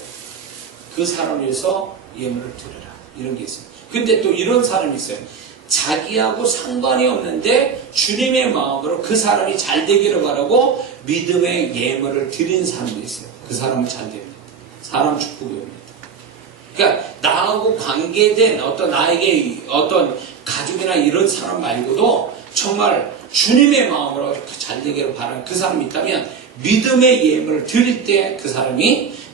그 사람을 위해서 예물을 드려라. 이런 게 있어요. 근데 또 이런 사람이 있어요. 자기하고 상관이 없는데 주님의 마음으로 그 사람이 잘 되기를 바라고 믿음의 예물을 드린 사람도 있어요. 그 사람은 잘 됩니다. 사람 축복이 옵니다. 그러니까 나하고 관계된 나에게 어떤 가족이나 이런 사람 말고도 정말 주님의 마음으로 잘 되기를 바라는 그 사람이 있다면 믿음의 예물을 드릴 때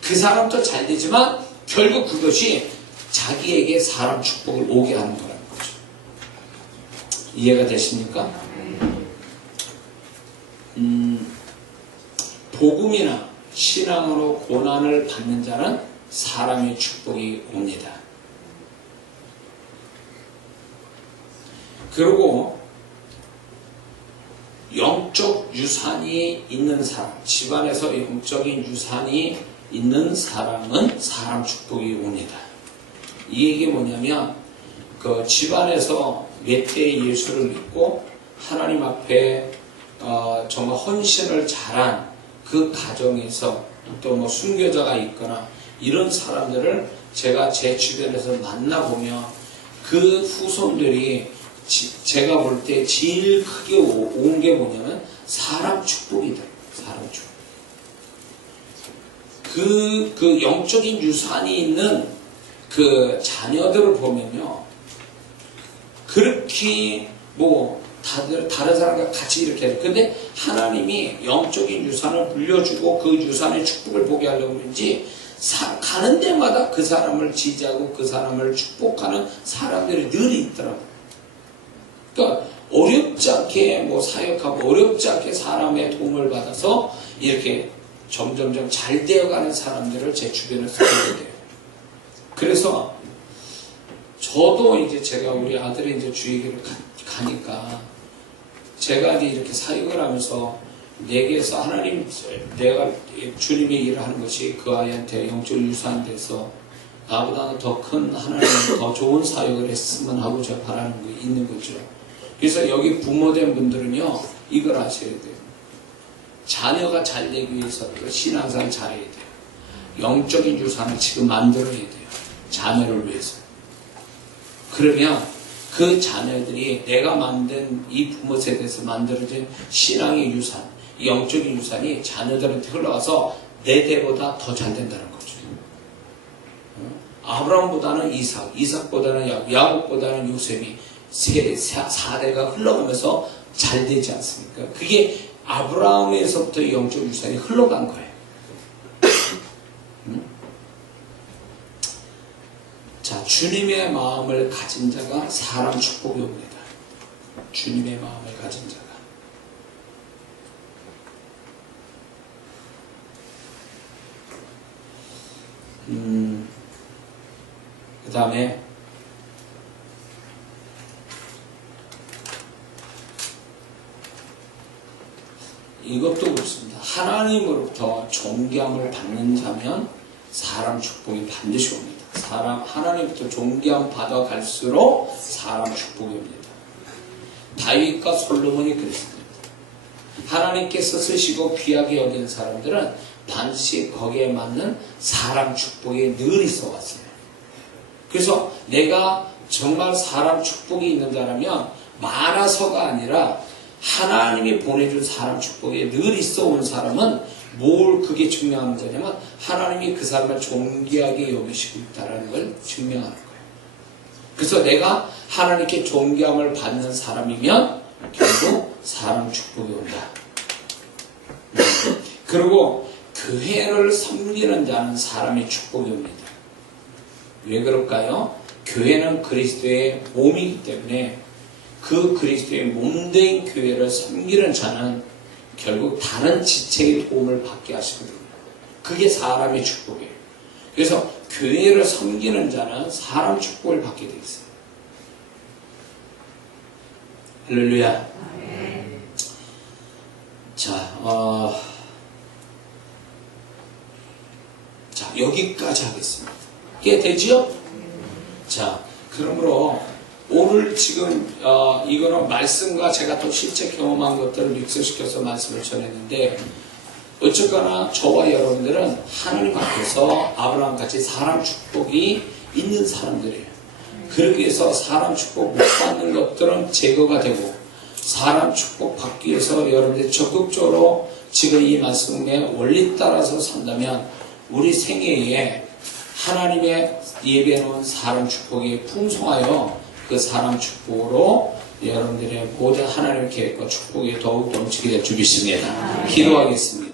그 사람도 잘 되지만 결국 그것이 자기에게 사람 축복을 오게 하는 거라는 거죠. 이해가 되십니까? 복음이나 신앙으로 고난을 받는 자는 사람의 축복이 옵니다. 그리고 영적 유산이 있는 사람, 집안에서 영적인 유산이 있는 사람은 사람 축복이 옵니다. 이 얘기 뭐냐면 그 집안에서 몇 대 예수를 믿고 하나님 앞에 정말 헌신을 잘한 그 가정에서 또 뭐 순교자가 있거나 이런 사람들을 제가 제 주변에서 만나보면 그 후손들이 제가 볼 때 제일 크게 온 게 뭐냐면 사람 축복이다. 사람 축복. 그 영적인 유산이 있는 그 자녀들을 보면요. 그렇게 뭐 다른 사람과 같이 이렇게 해요. 근데 하나님이 영적인 유산을 물려주고 그 유산의 축복을 보게 하려고 그런지 가는 데마다 그 사람을 지지하고 그 사람을 축복하는 사람들이 늘 있더라고요. 그러니까 어렵지 않게 뭐 사역하고 어렵지 않게 사람의 도움을 받아서 이렇게 점점점 잘 되어가는 사람들을 제 주변에서 보게 돼요. 그래서 저도 이제 제가 우리 아들이 이제 주일교를 가니까 제가 이제 이렇게 사역을 하면서 내게서 하나님, 내가 주님의 일을 하는 것이 그 아이한테 영적 유산이 돼서 나보다는 더 큰 하나님, 더 좋은 사역을 했으면 하고 제가 바라는 게 있는 거죠. 그래서 여기 부모된 분들은요, 이걸 아셔야 돼요. 자녀가 잘 되기 위해서 신앙생활 잘해야 돼요. 영적인 유산을 지금 만들어야 돼요. 자녀를 위해서. 그러면 그 자녀들이 내가 만든 이 부모 세대에서 만들어진 신앙의 유산, 영적인 유산이 자녀들한테 흘러가서 내 대보다 더 잘 된다는 거죠. 아브라함보다는 이삭, 이삭보다는 야곱, 야곱보다는 요셉이 4대가 흘러가면서 잘 되지 않습니까? 그게 아브라함에서부터 영적 유산이 흘러간 거예요. 자, 주님의 마음을 가진 자가 사람 축복이 옵니다. 주님의 마음을 가진 자가. 그 다음에 이것도 그렇습니다. 하나님으로부터 존귀함을 받는 자면 사람 축복이 반드시 옵니다. 하나님부터 존귀함 받아갈수록 사람 축복이 옵니다. 다윗과 솔로몬이 그랬습니다. 하나님께서 쓰시고 귀하게 여긴 사람들은 반드시 거기에 맞는 사람 축복이 늘 있어 왔어요. 그래서 내가 정말 사람 축복이 있는 자라면 많아서가 아니라 하나님이 보내준 사람 축복이 늘 있어 온 사람은 뭘 그게 증명하는 거냐면 하나님이 그 사람을 존귀하게 여기시고 있다는 걸 증명하는 거예요. 그래서 내가 하나님께 존귀함을 받는 사람이면 결국 사람 축복이 온다. 그리고 교회를 섬기는 자는 사람의 축복이 옵니다. 왜 그럴까요? 교회는 그리스도의 몸이기 때문에 그 그리스도의 몸된 교회를 섬기는 자는 결국 다른 지체의 도움을 받게 하시거든요. 그게 사람의 축복이에요. 그래서 교회를 섬기는 자는 사람 축복을 받게 되어 있어요. 할렐루야. 자, 여기까지 하겠습니다. 이게 되지요? 자, 그러므로 오늘 지금 이거는 말씀과 제가 또 실제 경험한 것들을 믹스시켜서 말씀을 전했는데 어쨌거나 저와 여러분들은 하나님 앞에서 아브라함같이 사람 축복이 있는 사람들이에요. 그러기 위해서 사람 축복 못 받는 것들은 제거가 되고 사람 축복 받기 위해서 여러분들이 적극적으로 지금 이 말씀의 원리 따라서 산다면 우리 생애에 하나님의 예배해 놓은 사람 축복이 풍성하여 그 사람 축복으로 여러분들의 모든 하나님의 계획과 축복이 더욱 넘치게 될 줄 믿습니다. 기도하겠습니다.